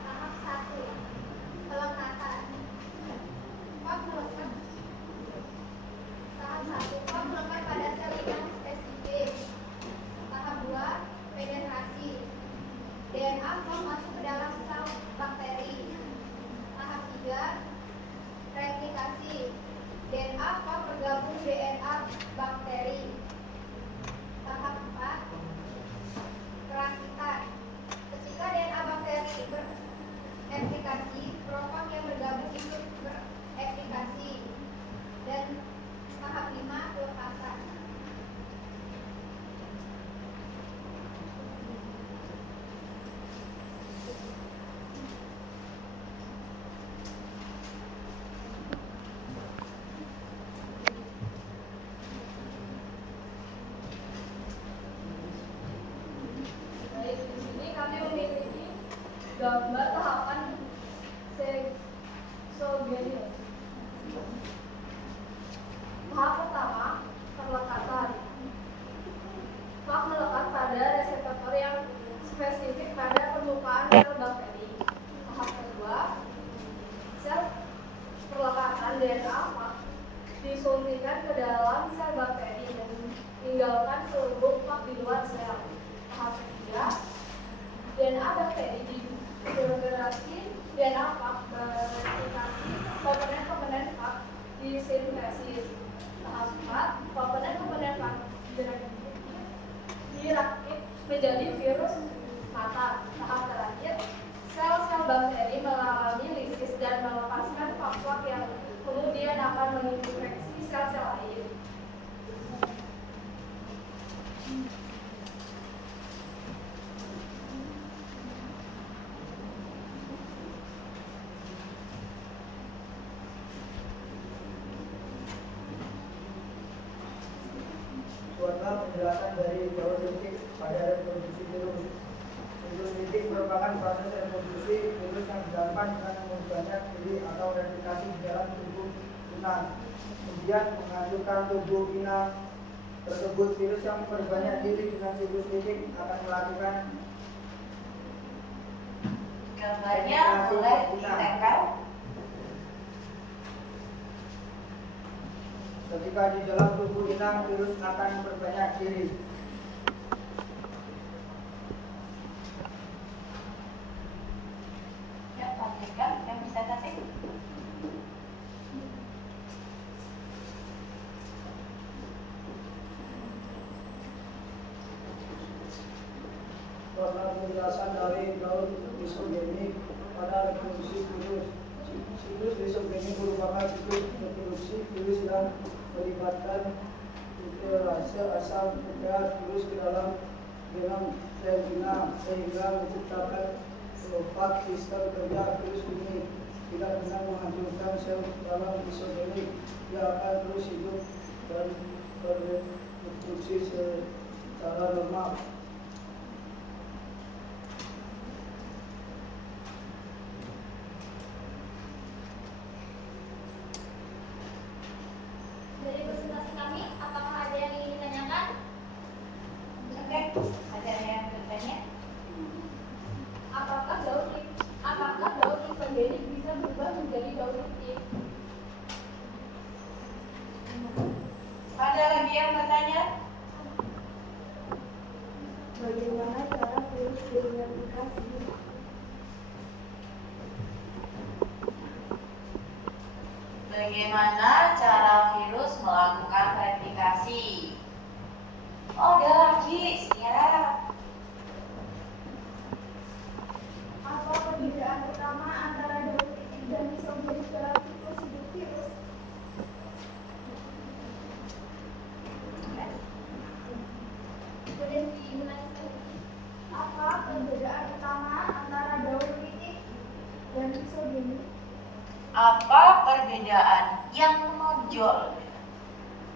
Tahap 1. Pelekatan. Bab melekat. Tahap 1. Bab melekat pada sel inang spesifik. Tahap 2. Penetrasi. DNA form masuk ke dalam sel bakteri. Tahap 3. Replikasi. DNA form bergabung DNA bakteri. Tahap 4. Perakitan. Ketika DNA bakteri bereplikasi, protokol yang bergabung ikut bereplikasi. Dan tahap 5. Pelepasan. Baik, di sini kami memiliki gambar tahapan seksogenis. Tahap pertama, perlekatan. Fak melekat pada reseptor yang spesifik pada permukaan sel bakteri. Tahap kedua, sel perlekatan DNA fak disuntikan ke dalam sel bakteri dan meninggalkan seluruh fak di luar sel. Tahap ketiga, DNA bakteri diintegrasi DNA fak bereplikasi komponen-komponen fak disintesis. Tahap 4, komponen-komponen fak dirakit menjadi virus mata. Tahap terakhir, sel-sel bakteri mengalami lisis dan melepaskan fak-fak yang kemudian akan menginfeksi sel-sel lain. penjelasan dari geopolitik pada reproduksi virus. Reproduksi merupakan proses reproduksi virus yang dilakukan dengan memperbanyak diri atau replikasi di dalam tubuh inang. Kemudian menghasilkan tubuh inang tersebut. Virus yang memperbanyak diri dengan siklus lidik akan melakukan Gambarnya boleh ditempel. ketika di dalam tubuh inang, virus akan memperbanyak diri. Ya, tampilkan yang bisa kasih. Karena penjelasan dari daun isogenik pada reproduksi virus. Siklus isogenik merupakan siklus reproduksi virus yang melibatkan nuklease asal nukleat virus ke dalam genom sel inang sehingga menciptakan fag sistem kerja virus ini. Tidak dengan menghancurkan sel dalam isogenik, ia akan terus hidup dan bereproduksi secara normal. Dari presentasi kami, apakah ada yang ingin ditanyakan? Oke, ada yang bertanya? Apakah daun isogenik bisa berubah menjadi daun litik? Ada lagi yang bertanya? Bagaimana cara virus direplikasi? Bagaimana cara virus melakukan replikasi? Oh, ada lagi, siap. Apa perbedaan utama antara daun litik dan isogenik dalam siklus hidup virus? Boleh diulangi lagi? Apa perbedaan utama antara daun litik dan isogenik? Apa perbedaan yang menonjol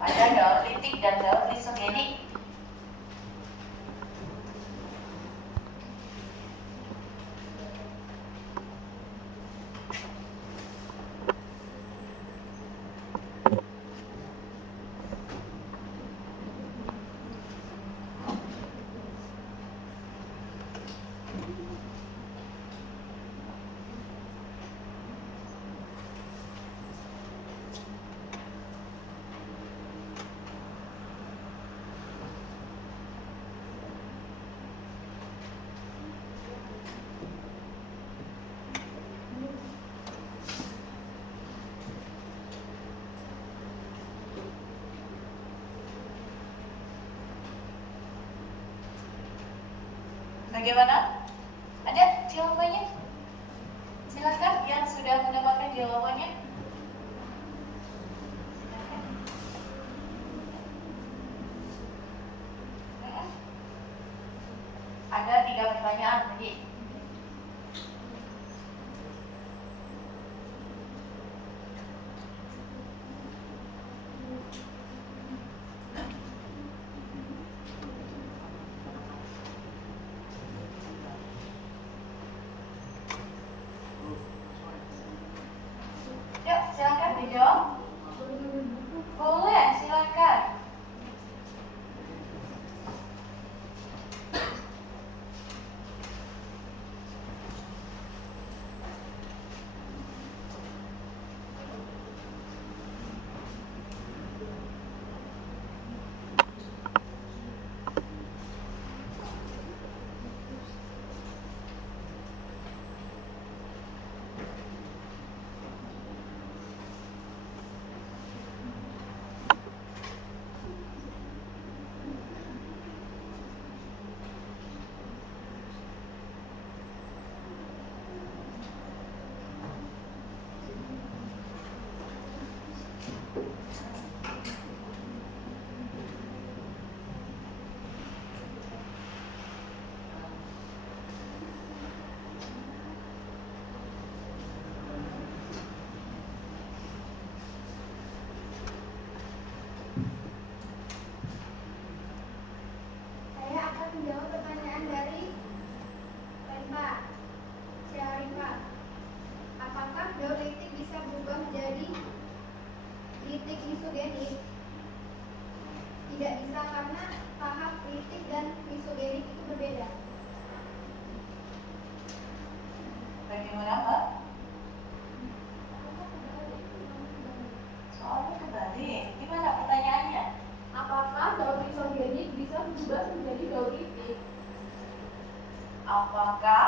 pada daun litik dan daun isogenik? Bagaimana? Ada jawabannya? Silakan yang sudah mendapatkan jawabannya. Silakan. Ada 3 pertanyaan tadi. Yuk, silakan dijawab. Boleh, silakan. karena tahap litik dan lisogenik itu berbeda. Bagaimana Mbak? Soalnya kebalik. Gimana pertanyaannya? Apakah daun lisogenik bisa berubah menjadi daun litik? Apakah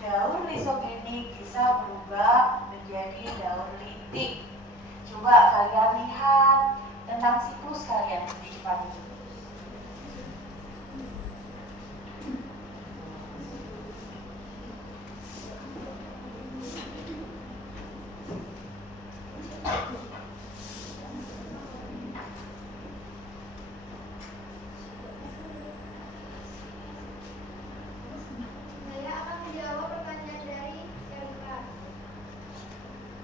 daun lisogenik bisa berubah menjadi daun litik? Coba kalian lihat tentang siklus kalian di depan ini. Saya akan menjawab pertanyaan dari Erika.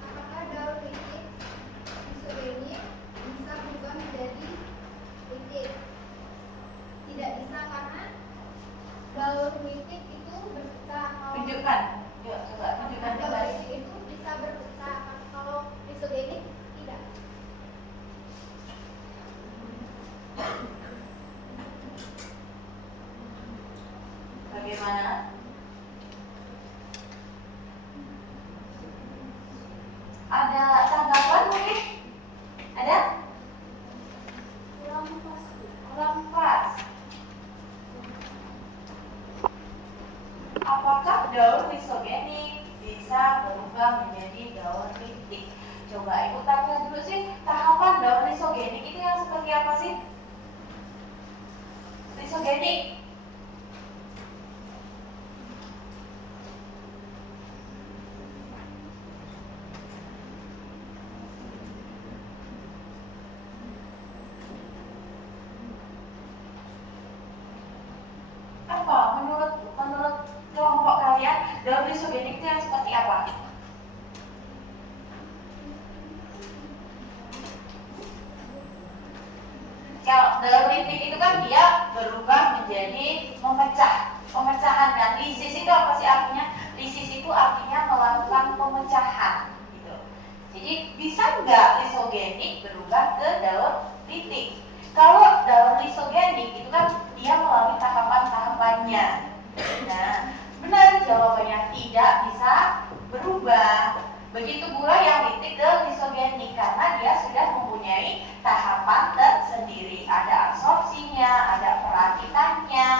Apakah daun litik lisogenik bisa berubah menjadi litik? Tidak bisa karena daun litik itu berpecah. Tunjukkan. Yuk, coba tunjukkan Daun kembali. litik itu bisa berpecah. Kalau lisogenik tidak. Bagaimana? Ada tanggapan mungkin? Ada? Kurang pas. Apakah daun lisogenik bisa berubah menjadi daun litik? Coba ibu tanya dulu sih, tahapan daun lisogenik itu yang seperti apa sih? Lisogenik. Apa menurut kelompok kalian daun lisogenik itu yang seperti apa? Kalau daun litik itu kan dia berubah menjadi memecah. Pemecahan dan lisis itu apa sih artinya? Lisis itu artinya melakukan pemecahan gitu. Jadi bisa nggak lisogenik berubah ke daun litik? Kalau daun lisogenik itu kan dia melalui tahapan-tahapannya. Nah, benar jawabannya tidak bisa berubah. Begitu pula yang litik ke lisogenik karena dia sudah mempunyai tahapan tersendiri. Ada absorpsinya, ada perakitannya,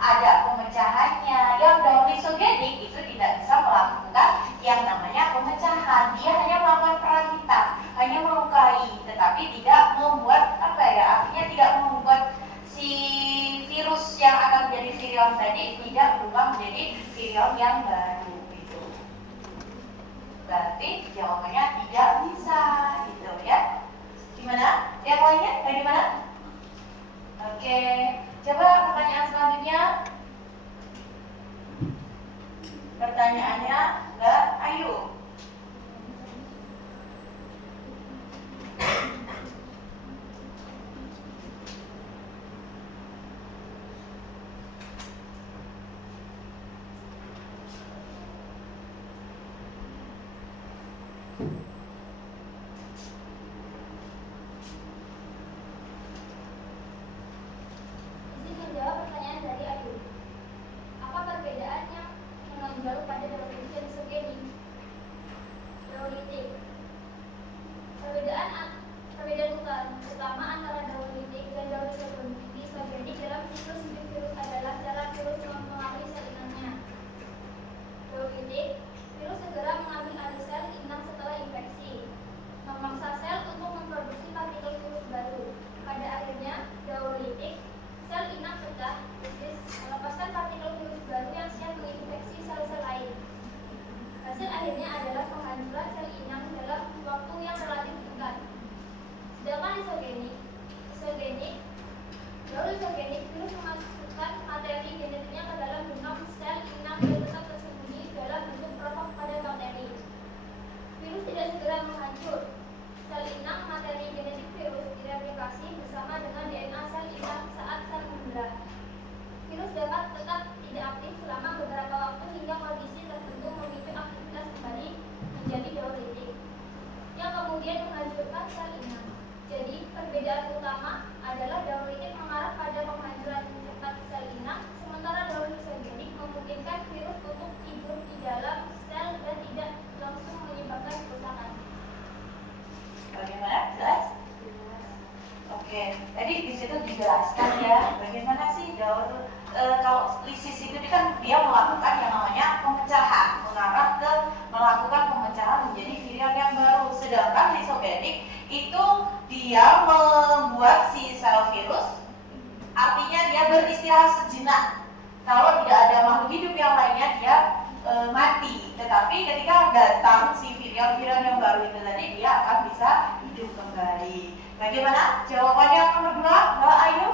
ada pemecahannya. Yang daun lisogenik itu tidak bisa melakukan yang namanya pemecahan. Dia hanya melakukan perakitan, hanya melukai, tetapi tidak membuat artinya tidak membuat si virus yang akan menjadi virion tadi tidak berubah menjadi virion yang baru gitu. Berarti jawabannya tidak bisa gitu ya. Gimana? Yang lainnya bagaimana? Oke, coba pertanyaan selanjutnya. Pertanyaannya Mbak Ayu. Izin menjawab pertanyaan dari Ayu. Apa perbedaan yang menonjol pada daun litik dan lisogenik? Daun litik. Perbedaan utama antara daun litik dan daun lisogenik dalam siklus hidup virus adalah cara virus mempengaruhi sel inangnya. Daun litik, virus segera mengambil alih sel inang setelah infeksi, memaksa sel untuk memproduksi partikel virus baru. Pada akhirnya, daun litik, sel inang pecah, melepaskan partikel virus baru yang siap menginfeksi sel-sel lain. Hasil akhirnya adalah penghancuran sel inang dalam waktu yang relatif singkat. Sedangkan daun lisogenik, virus memasukkan materi genetiknya ke dalam genom sel inang dan tetap tersembunyi dalam bentuk protok pada bakteri. Virus tidak segera menghancur. Sel inang materi genetik virus direplikasi bersama dengan DNA sel inang saat sel membelah. Virus dapat tetap tidak aktif selama beberapa waktu hingga kondisi tertentu memicu aktivitas kembali menjadi daun litik yang kemudian menghancurkan sel inang. Jadi perbedaan utama adalah daun litik menjadi virion yang baru. Sedangkan lisogenik itu dia membuat si sel virus, artinya dia beristirahat sejenak. Kalau tidak ada makhluk hidup yang lainnya, dia mati. Tetapi ketika datang si virion-virion yang baru itu tadi, dia akan bisa hidup kembali. Bagaimana jawabannya yang nomor 2, Mbak Ayu?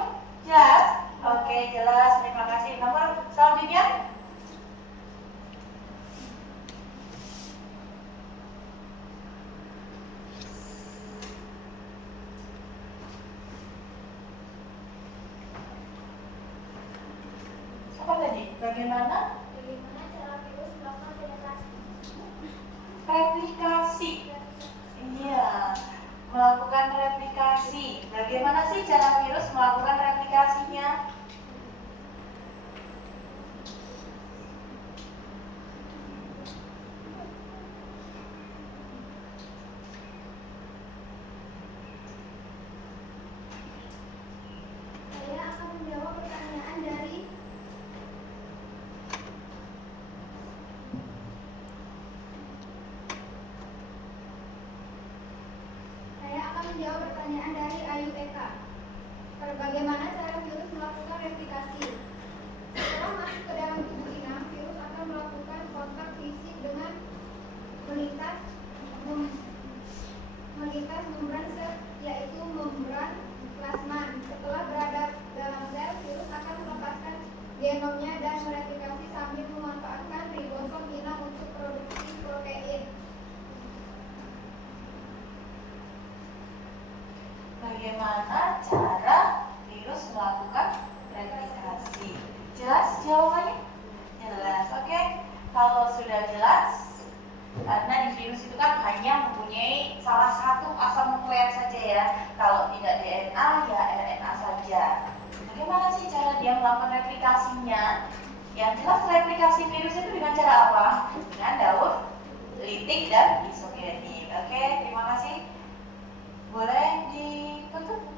Jelas? Oke, jelas. Terima kasih. Nomor selanjutnya? Apa tadi? Bagaimana? Bagaimana cara virus melakukan penetrasi? Replikasi. Iya, melakukan replikasi. Bagaimana sih cara virus melakukan replikasinya? Saya akan menjawab pertanyaan dari Ayu Eka. Bagaimana cara virus melakukan replikasi? Setelah masuk ke dalam tubuh inang, virus akan melakukan kontak fisik dengan melintas membran sel, yaitu membran plasma. Setelah berada dalam sel, virus akan melepaskan genomnya dan mereplikasi sambil memanfaatkan ribosom inang untuk produksi protein. Bagaimana cara virus melakukan replikasi? Jelas jawabannya? Jelas, oke. Kalau sudah jelas, karena di virus itu kan hanya mempunyai salah satu asam nukleat saja ya. Kalau tidak DNA, ya RNA saja. Bagaimana sih cara dia melakukan replikasinya? Yang jelas replikasi virus itu dengan cara apa? Dengan daur litik dan isogenik. Oke, terima kasih. Boleh ditutup?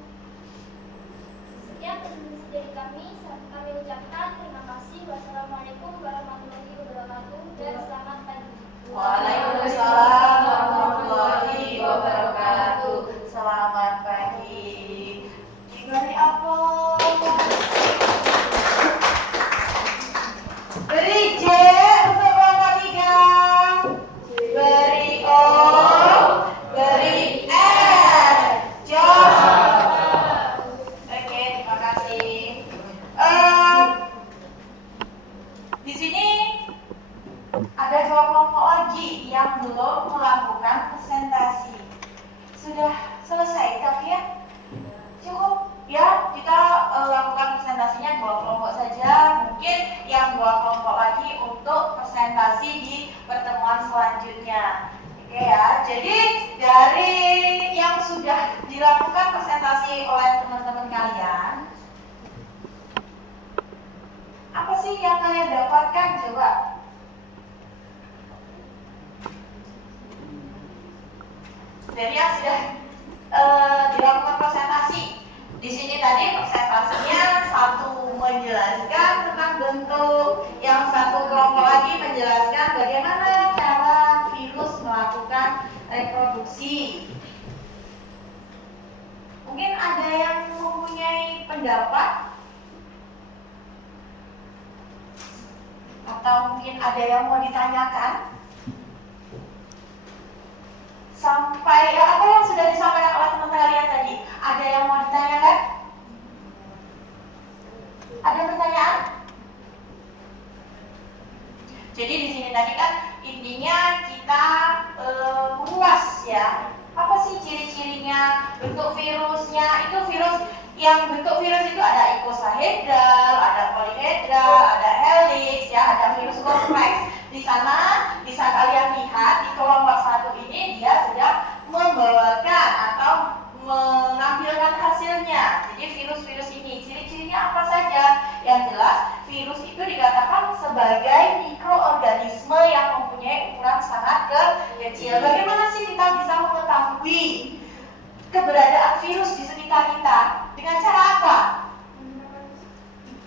Sekian presentasi dari kami ucapkan terima kasih. Wassalamualaikum warahmatullahi wabarakatuh dan selamat pagi. Waalaikumsalam warahmatullahi wabarakatuh. Selamat pagi. Diberi apel. Beri J untuk kelompok 3. Beri O. Beri S. Jos. Oke, terima kasih. Di sini ada 2 kelompok lagi yang belum melakukan presentasi. Sudah selesai, tapi ya cukup ya kita lakukan presentasinya 2 kelompok saja. Mungkin yang 2 kelompok lagi untuk presentasi di pertemuan selanjutnya. Oke ya, jadi dari yang sudah dilakukan presentasi oleh teman-teman kalian, apa sih yang kalian dapatkan? Coba. Dari yang sudah dilakukan presentasi, di sini tadi presentasinya satu menjelaskan tentang bentuk, yang satu kelompok lagi menjelaskan bagaimana cara virus melakukan reproduksi. Mungkin ada yang mempunyai pendapat, atau mungkin ada yang mau ditanyakan? Sampai apa yang sudah disampaikan oleh teman kalian tadi? Ada yang mau ditanyakan? Ada pertanyaan? Jadi di sini tadi kan intinya kita mengulas ya. Apa sih ciri-cirinya, bentuk virusnya? Itu virus yang bentuk virus itu ada icosahedral, ada polyhedral, ada helix, ya, ada virus kompleks. Di sana bisa kalian lihat di kelompok 1 ini dia sedang membawakan atau mengambilkan hasilnya. Jadi virus-virus ini ciri-cirinya apa saja? Yang jelas virus itu dikatakan sebagai mikroorganisme yang mempunyai ukuran sangat kecil. Bagaimana sih kita bisa mengetahui keberadaan virus di sekitar kita? Dengan cara apa?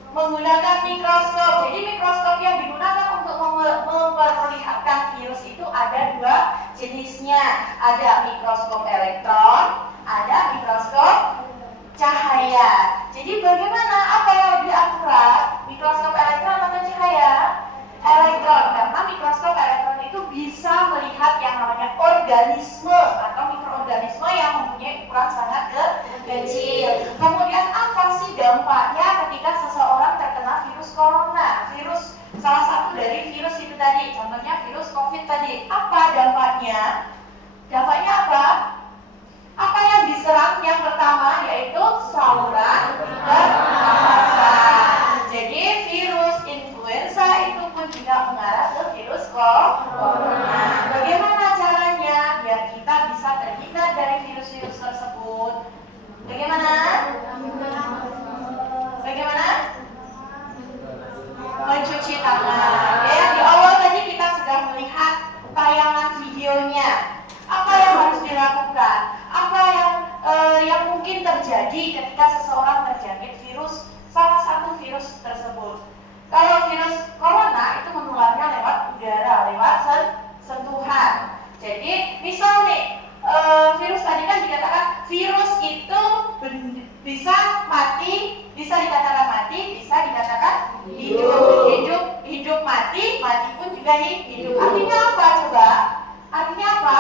Menggunakan mikroskop. Jadi mikroskop yang digunakan untuk memperlihatkan virus itu ada 2 jenis Ada mikroskop elektron, ada mikroskop cahaya. Jadi bagaimana, apa yang lebih akurat, mikroskop elektron atau cahaya? Elektron, karena mikroskop elektron itu bisa melihat yang namanya organisme atau mikroorganisme yang mempunyai ukuran sangat kecil. Kemudian apa sih dampaknya ketika seseorang terkena virus corona? Salah satu dari virus itu tadi, contohnya virus COVID tadi. Apa dampaknya? Dampaknya apa? Apa yang diserang yang pertama yaitu saluran pernafasan. Jadi virus influenza itu pun juga mengarah ke virus corona. Bagaimana caranya biar kita bisa terhindar dari virus-virus tersebut? Bagaimana? Mencuci tangan. Ya, di awal tadi kita sudah melihat tayangan videonya. Apa yang harus dilakukan? Apa yang mungkin terjadi ketika seseorang terjangkit salah satu virus tersebut? Kalau virus corona itu menularnya lewat udara, lewat sentuhan. Jadi misal nih, virus tadi kan dikatakan virus itu bisa mati, bisa dikatakan mati, bisa dikatakan hidup mati pun juga hidup. Artinya apa coba? Artinya apa?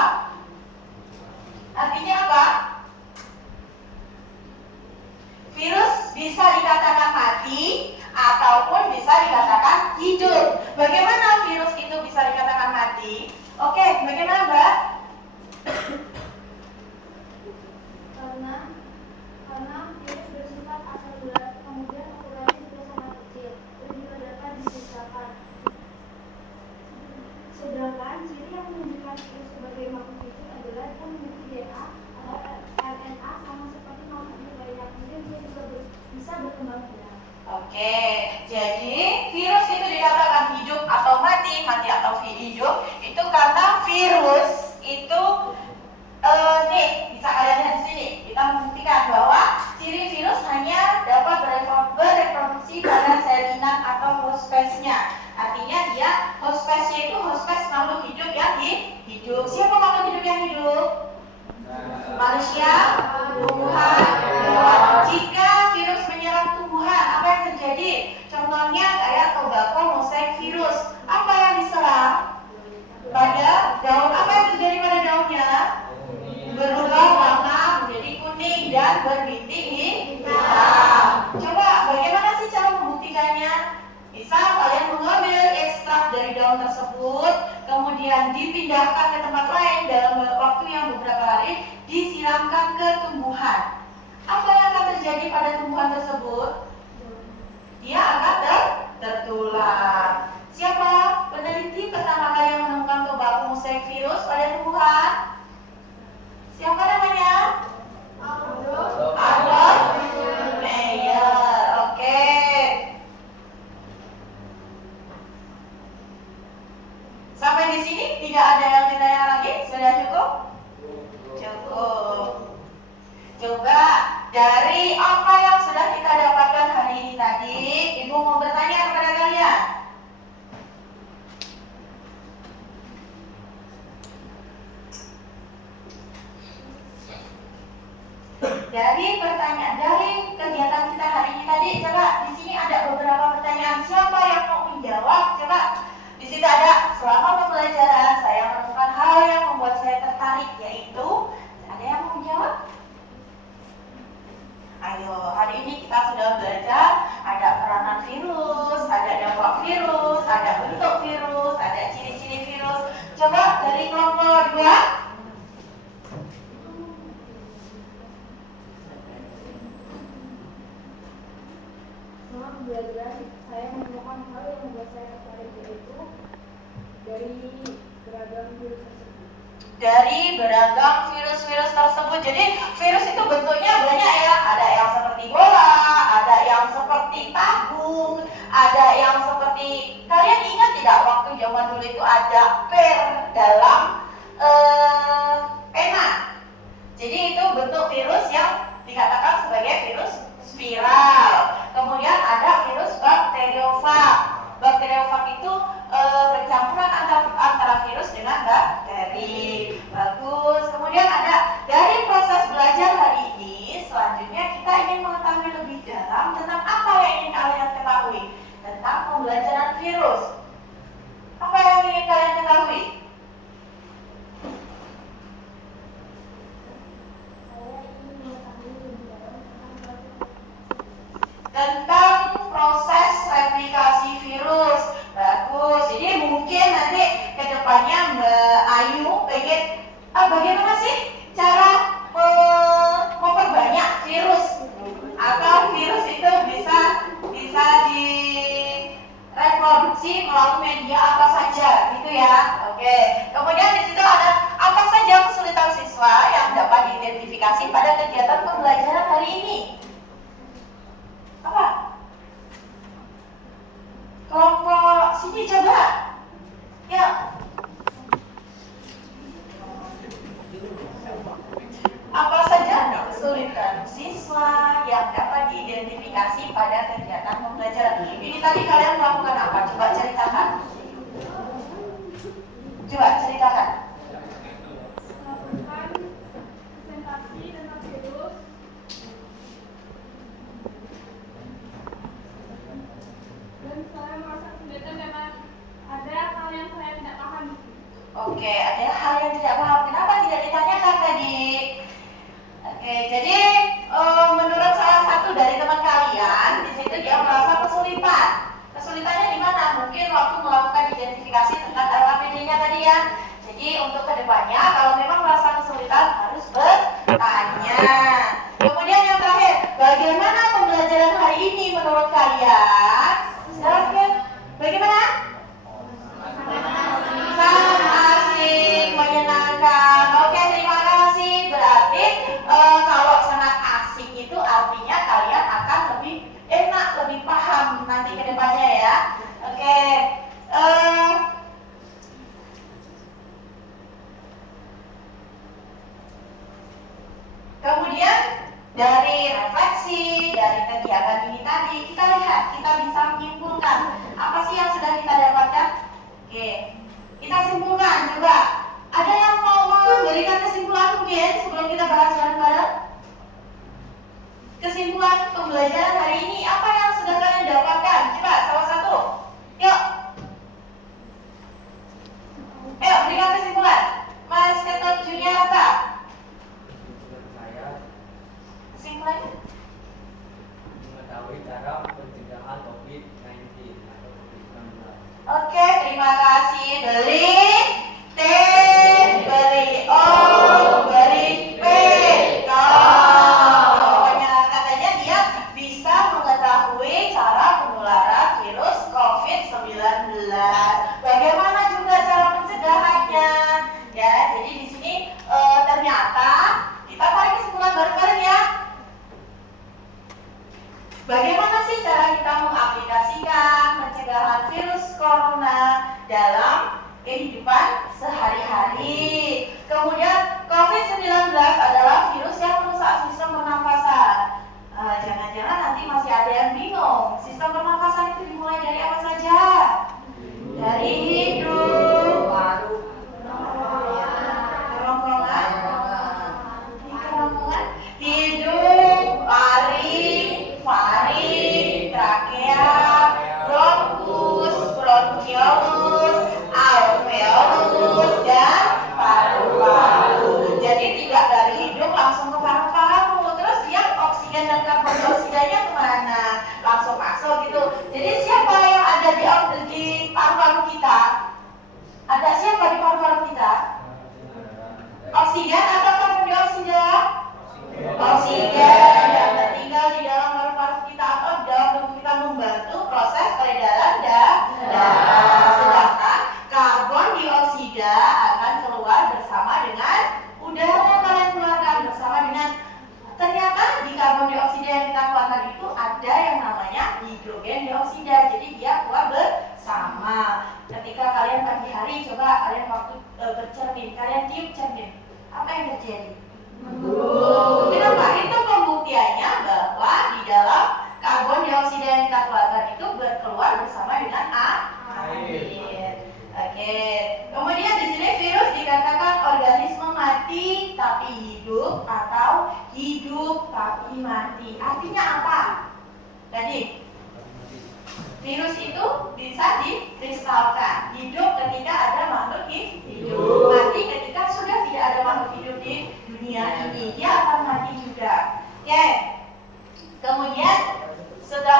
Virus bisa dikatakan mati ataupun bisa dikatakan hidup. Bagaimana virus itu bisa dikatakan mati? Oke, bagaimana Mbak? Karena virus bersifat aselular, kemudian ukurannya juga sangat kecil dan juga dapat dipisahkan. Sedangkan ciri yang menunjukkan virus sebagai makhluk hidup adalah dia memiliki DNA atau RNA sama seperti makhluk hidup lainnya, kemudian dia juga bisa berkembang biak. Oke, jadi virus itu dikatakan hidup atau mati atau hidup itu karena virus itu nih bisa kalian lihat di sini. Kita membuktikan bahwa ciri virus hanya dapat bereproduksi pada sel inang atau host space-nya. Artinya dia host space-nya itu host space makhluk hidup yang hidup. Siapa makhluk hidup yang hidup? Manusia, tumbuhan, hewan. Jika virus menyerang tumbuhan, apa yang terjadi? Contohnya kayak tobacco mosaic virus. Apa yang diserang? Pada daun. Apa yang terjadi pada daunnya? Berubah warna menjadi kuning dan berbintik hitam. Coba bagaimana sih cara membuktikannya? Misal kalian mengambil ekstrak dari daun tersebut, kemudian dipindahkan ke tempat lain dalam waktu yang beberapa hari, disiramkan ke tumbuhan. Apa yang akan terjadi pada tumbuhan tersebut? Dia akan tertular. Siapa peneliti pertama kali yang menemukan tobacco mosaic virus pada tumbuhan? Siapa namanya? Adolf Meyer. Oke. Sampai di sini tidak ada yang ditanya lagi? Sudah cukup? Cukup. Coba dari apa yang sudah kita dapatkan hari ini tadi, Ibu mau bertanya kepada kalian. Dari kegiatan kita hari ini tadi, coba di sini ada beberapa pertanyaan. Siapa yang mau menjawab? Coba di situ ada, selama pembelajaran saya menemukan hal yang membuat saya tertarik, yaitu ada yang mau menjawab? Ayo, hari ini kita sudah belajar ada peranan virus, ada dampak virus, ada bentuk virus, ada ciri-ciri virus. Coba dari kelompok 2. Selama pembelajaran, saya menemukan hal yang membuat saya tertarik, yaitu dari beragam virus tersebut. Dari beragam virus-virus tersebut. Jadi virus itu bentuknya banyak ya. Ada yang seperti bola, ada yang seperti tabung, ada yang seperti, kalian ingat tidak waktu zaman dulu itu ada per dalam pena. Jadi itu bentuk virus yang dikatakan sebagai virus spiral. Kemudian ada virus bakteriofag. Bakteriofag itu percampuran antara virus dengan bakteri. Bagus. tentang proses replikasi virus. Bagus. Jadi mungkin nanti kedepannya Mbak Ayu pengen bagaimana sih cara memperbanyak virus atau virus itu bisa direproduksi melalui media apa saja gitu ya. Oke. Kemudian di situ ada apa saja kesulitan siswa yang dapat diidentifikasi pada kegiatan pembelajaran hari ini. Apa? Kelompok sini coba. Ya. Apa saja kesulitan siswa yang dapat diidentifikasi pada kegiatan pembelajaran? Ini tadi kalian melakukan apa? Coba ceritakan. Coba ceritakan. Melakukan presentasi tentang virus. Dan saya merasa kesulitan karena ada hal yang saya tidak paham. Oke, ada hal yang tidak paham. Kenapa tidak ditanyakan tadi? Oke, jadi menurut salah satu dari teman kalian, di situ dia merasa kesulitan. Kesulitannya di mana? Mungkin waktu melakukan identifikasi tentang RAPD-nya tadi ya. Jadi untuk kedepannya, kalau memang merasa kesulitan harus bertanya. Kemudian yang terakhir, bagaimana pembelajaran hari ini menurut kalian? Silahkan. Bagaimana? Sangat asik, menyenangkan. Oke, terima kasih. Berarti kalau sangat asik itu artinya kalian akan lebih enak, lebih paham nanti ke depannya ya. Oke. Kemudian dari refleksi, dari kegiatan ini tadi, kita lihat, kita bisa menyimpulkan apa sih yang sudah kita dapatkan. Oke, kita simpulkan coba. Ada yang mau memberikan kesimpulan mungkin sebelum kita bahas bareng-bareng? Kesimpulan pembelajaran hari ini, apa yang sudah kalian dapatkan? Coba, salah satu. Yuk. Ayo, berikan kesimpulan. Mas Ketot Juniarta. Kesimpulannya? Mengetahui cara pencegahan COVID-19 atau COVID-19. Oke, terima kasih. Beri T, beri O, beri P. Pokoknya katanya dia bisa mengetahui cara penularan virus COVID-19. Bagaimana juga cara pencegahannya? Ya, jadi di sini ternyata kita tarik kesimpulan bareng-bareng ya. Bagaimana sih cara kita mengaplikasikan pencegahan virus corona dalam kehidupan sehari-hari? Kemudian COVID-19 adalah virus yang merusak sistem pernafasan. Jangan-jangan nanti masih ada yang bingung. Sistem pernafasan itu dimulai dari apa saja? Dari hidung, kerongkongan, hidung, laring, faring, trakea, bronkus, bronkiolus, alveolus, dan paru-paru. Jadi tidak dari hidung langsung ke paru-paru. Terus yang oksigen dan karbon dioksidanya kemana? Langsung masuk gitu. Jadi siapa yang ada di paru-paru kita? Ada siapa di paru-paru kita? Oksigen atau karbon dioksida? Oksigen yang tertinggal di dalam paru-paru kita atau di dalam tubuh kita membantu proses peredaran darah. Sedangkan karbon dioksida akan keluar bersama dengan udara yang kalian keluarkan, bersama dengan ternyata di karbon dioksida yang kita keluarkan itu ada yang namanya hidrogen dioksida. Jadi dia keluar bersama. Ketika kalian pagi hari coba kalian waktu bercermin, kalian tiup cermin, apa yang terjadi? Kenapa? Itu pembuktiannya bahwa di dalam karbon dioksida yang kita keluarkan itu keluar bersama dengan air. Oke. Kemudian di sini virus dikatakan organisme mati tapi hidup atau hidup tapi mati. Artinya apa? Tadi virus itu bisa dikristalkan. Hidup ketika ada makhluk hidup. Mati ketika sudah tidak ada makhluk hidup di dunia ini. Dia akan mati juga. Oke. Kemudian setelah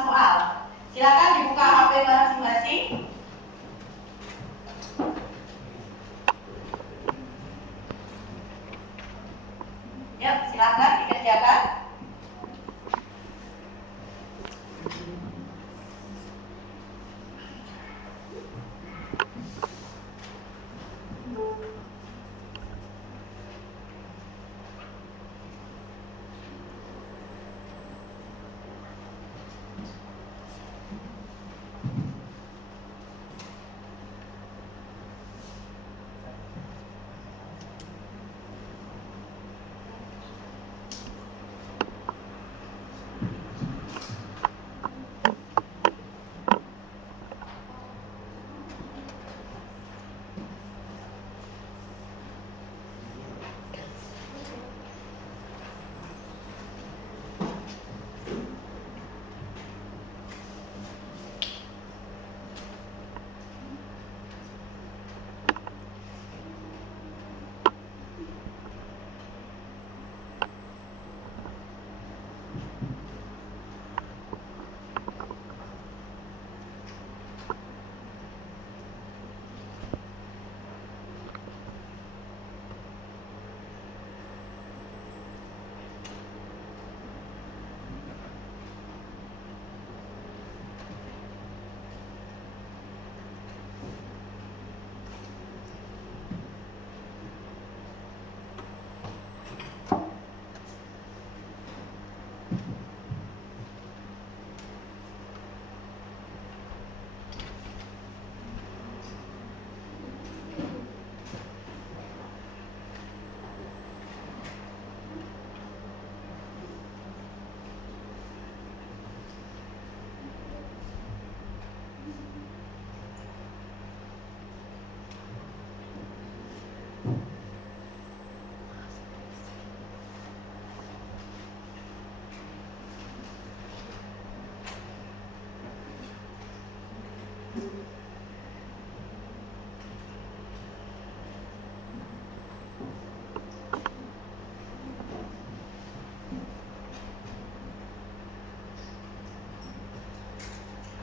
soal. Silakan dibuka HP masing-masing. Yuk, silakan dikerjakan.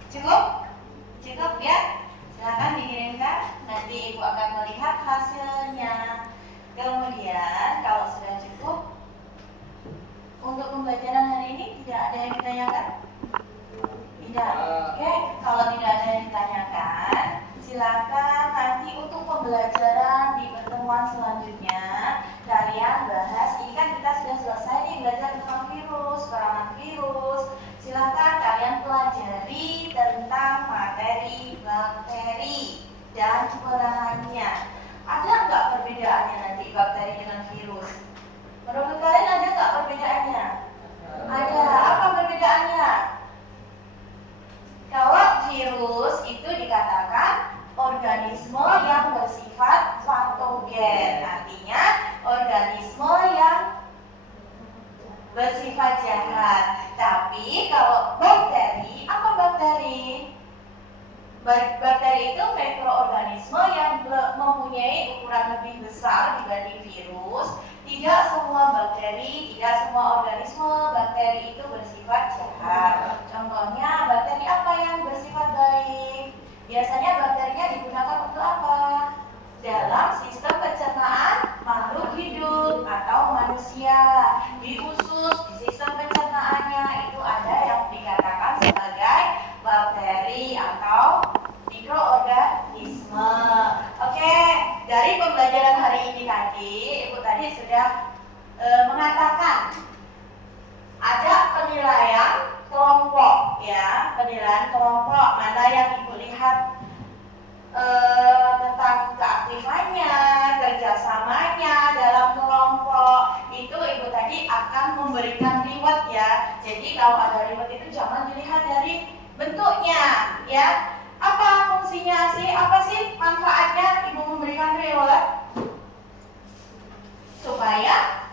Cukup? Cukup ya? Silakan dikirimkan. Nanti Ibu akan melihat hasilnya. Kemudian kalau sudah cukup, untuk pembelajaran hari ini tidak ada yang ditanyakan? Tidak. Oke, kalau tidak ada yang ditanyakan, silakan nanti untuk pembelajaran di pertemuan selanjutnya kalian bahas. Ini kan kita sudah selesai nih belajar tentang virus, perangan virus. Silakan kalian pelajari tentang materi bakteri dan perangannya. Ada nggak perbedaannya nanti bakteri dengan virus? Menurut kalian ada nggak perbedaannya? Ada. Apa perbedaannya? Kalau virus itu dikatakan organisme yang bersifat patogen, artinya organisme yang bersifat jahat. Tapi kalau bakteri, apa bakteri? Bakteri itu mikroorganisme yang mempunyai ukuran lebih besar dibanding virus. Tidak semua bakteri, tidak semua organisme bakteri itu bersifat jahat. Contohnya bakteri apa yang bersifat baik? Biasanya bakterinya digunakan untuk apa? Dalam sistem pencernaan makhluk hidup atau manusia. Di usus, di sistem pencernaannya itu ada yang dikatakan sebagai bakteri atau mikroorganisme. Oke, dari pembelajaran hari ini tadi, Ibu tadi sudah mengatakan ada penilaian kelompok ya, penilaian kelompok mana yang Ibu lihat tentang keaktifannya, kerjasamanya dalam kelompok itu Ibu tadi akan memberikan reward ya. Jadi kalau ada reward itu jangan dilihat dari bentuknya ya. Apa fungsinya sih? Apa sih manfaatnya Ibu memberikan reward? Supaya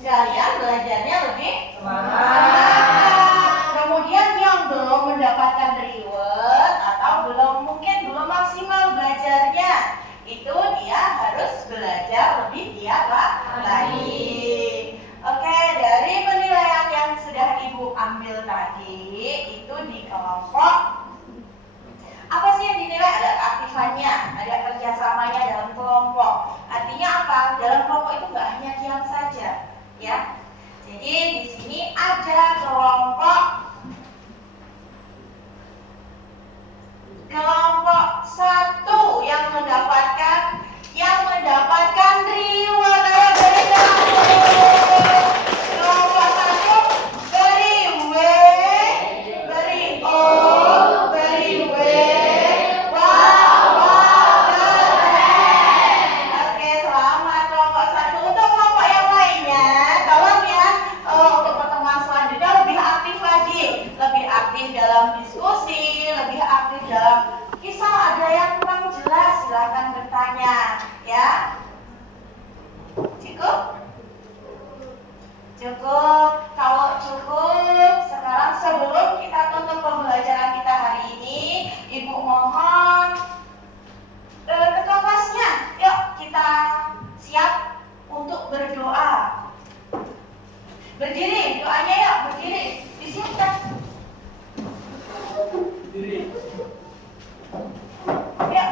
kalian belajarnya lebih semangat. Kemudian yang belum mendapatkan reward atau mungkin belum maksimal belajarnya, itu dia harus belajar lebih giat lagi. Oke, dari penilaian yang sudah Ibu ambil tadi itu diam saja, ya. Jadi di sini ada kelompok satu yang mendapatkan reward. Kelompok satu beri W, beri O, beri W. Wah, keren. Oke, selamat kelompok satu. Untuk kelompok yang lainnya, tolong ya, untuk pertemuan selanjutnya lebih aktif lagi, lebih aktif dalam diskusi, lebih aktif dalam kisah. Ada yang kurang jelas, silahkan bertanya, ya. Cukup? Cukup. Kalau cukup, sekarang sebelum kita tutup pembelajaran kita hari ini, Ibu mohon ketua kelasnya, yuk kita siap untuk berdoa. Berdiri, doanya yuk, berdiri. Disiapkan. Diri. Yuk.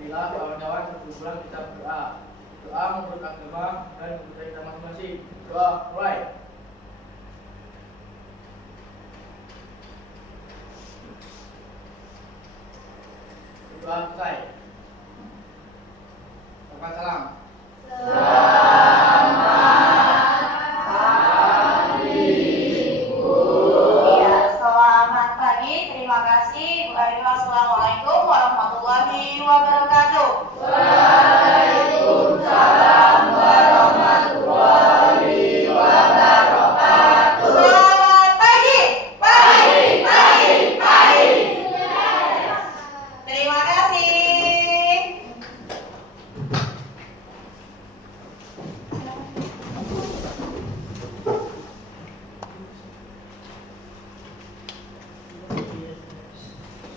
Marilah kawan-kawan berkumpulan kita berdoa. Doa menurut agama dan budaya kita masing-masing. Doa mulai. Doa selesai. Selamat salam. Iya, selamat pagi. Terima kasih Bu Arifah. Assalamualaikum warahmatullahi wabarakatuh. Waalaikumsalam warahmatullahi wabarakatuh. Selamat pagi. Pagi. Terima kasih.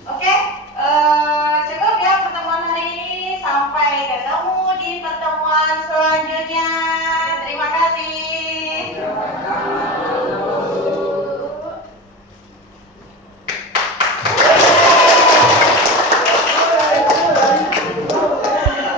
Oke, cukup ya pertemuan hari ini. Sampai ketemu di pertemuan selanjutnya.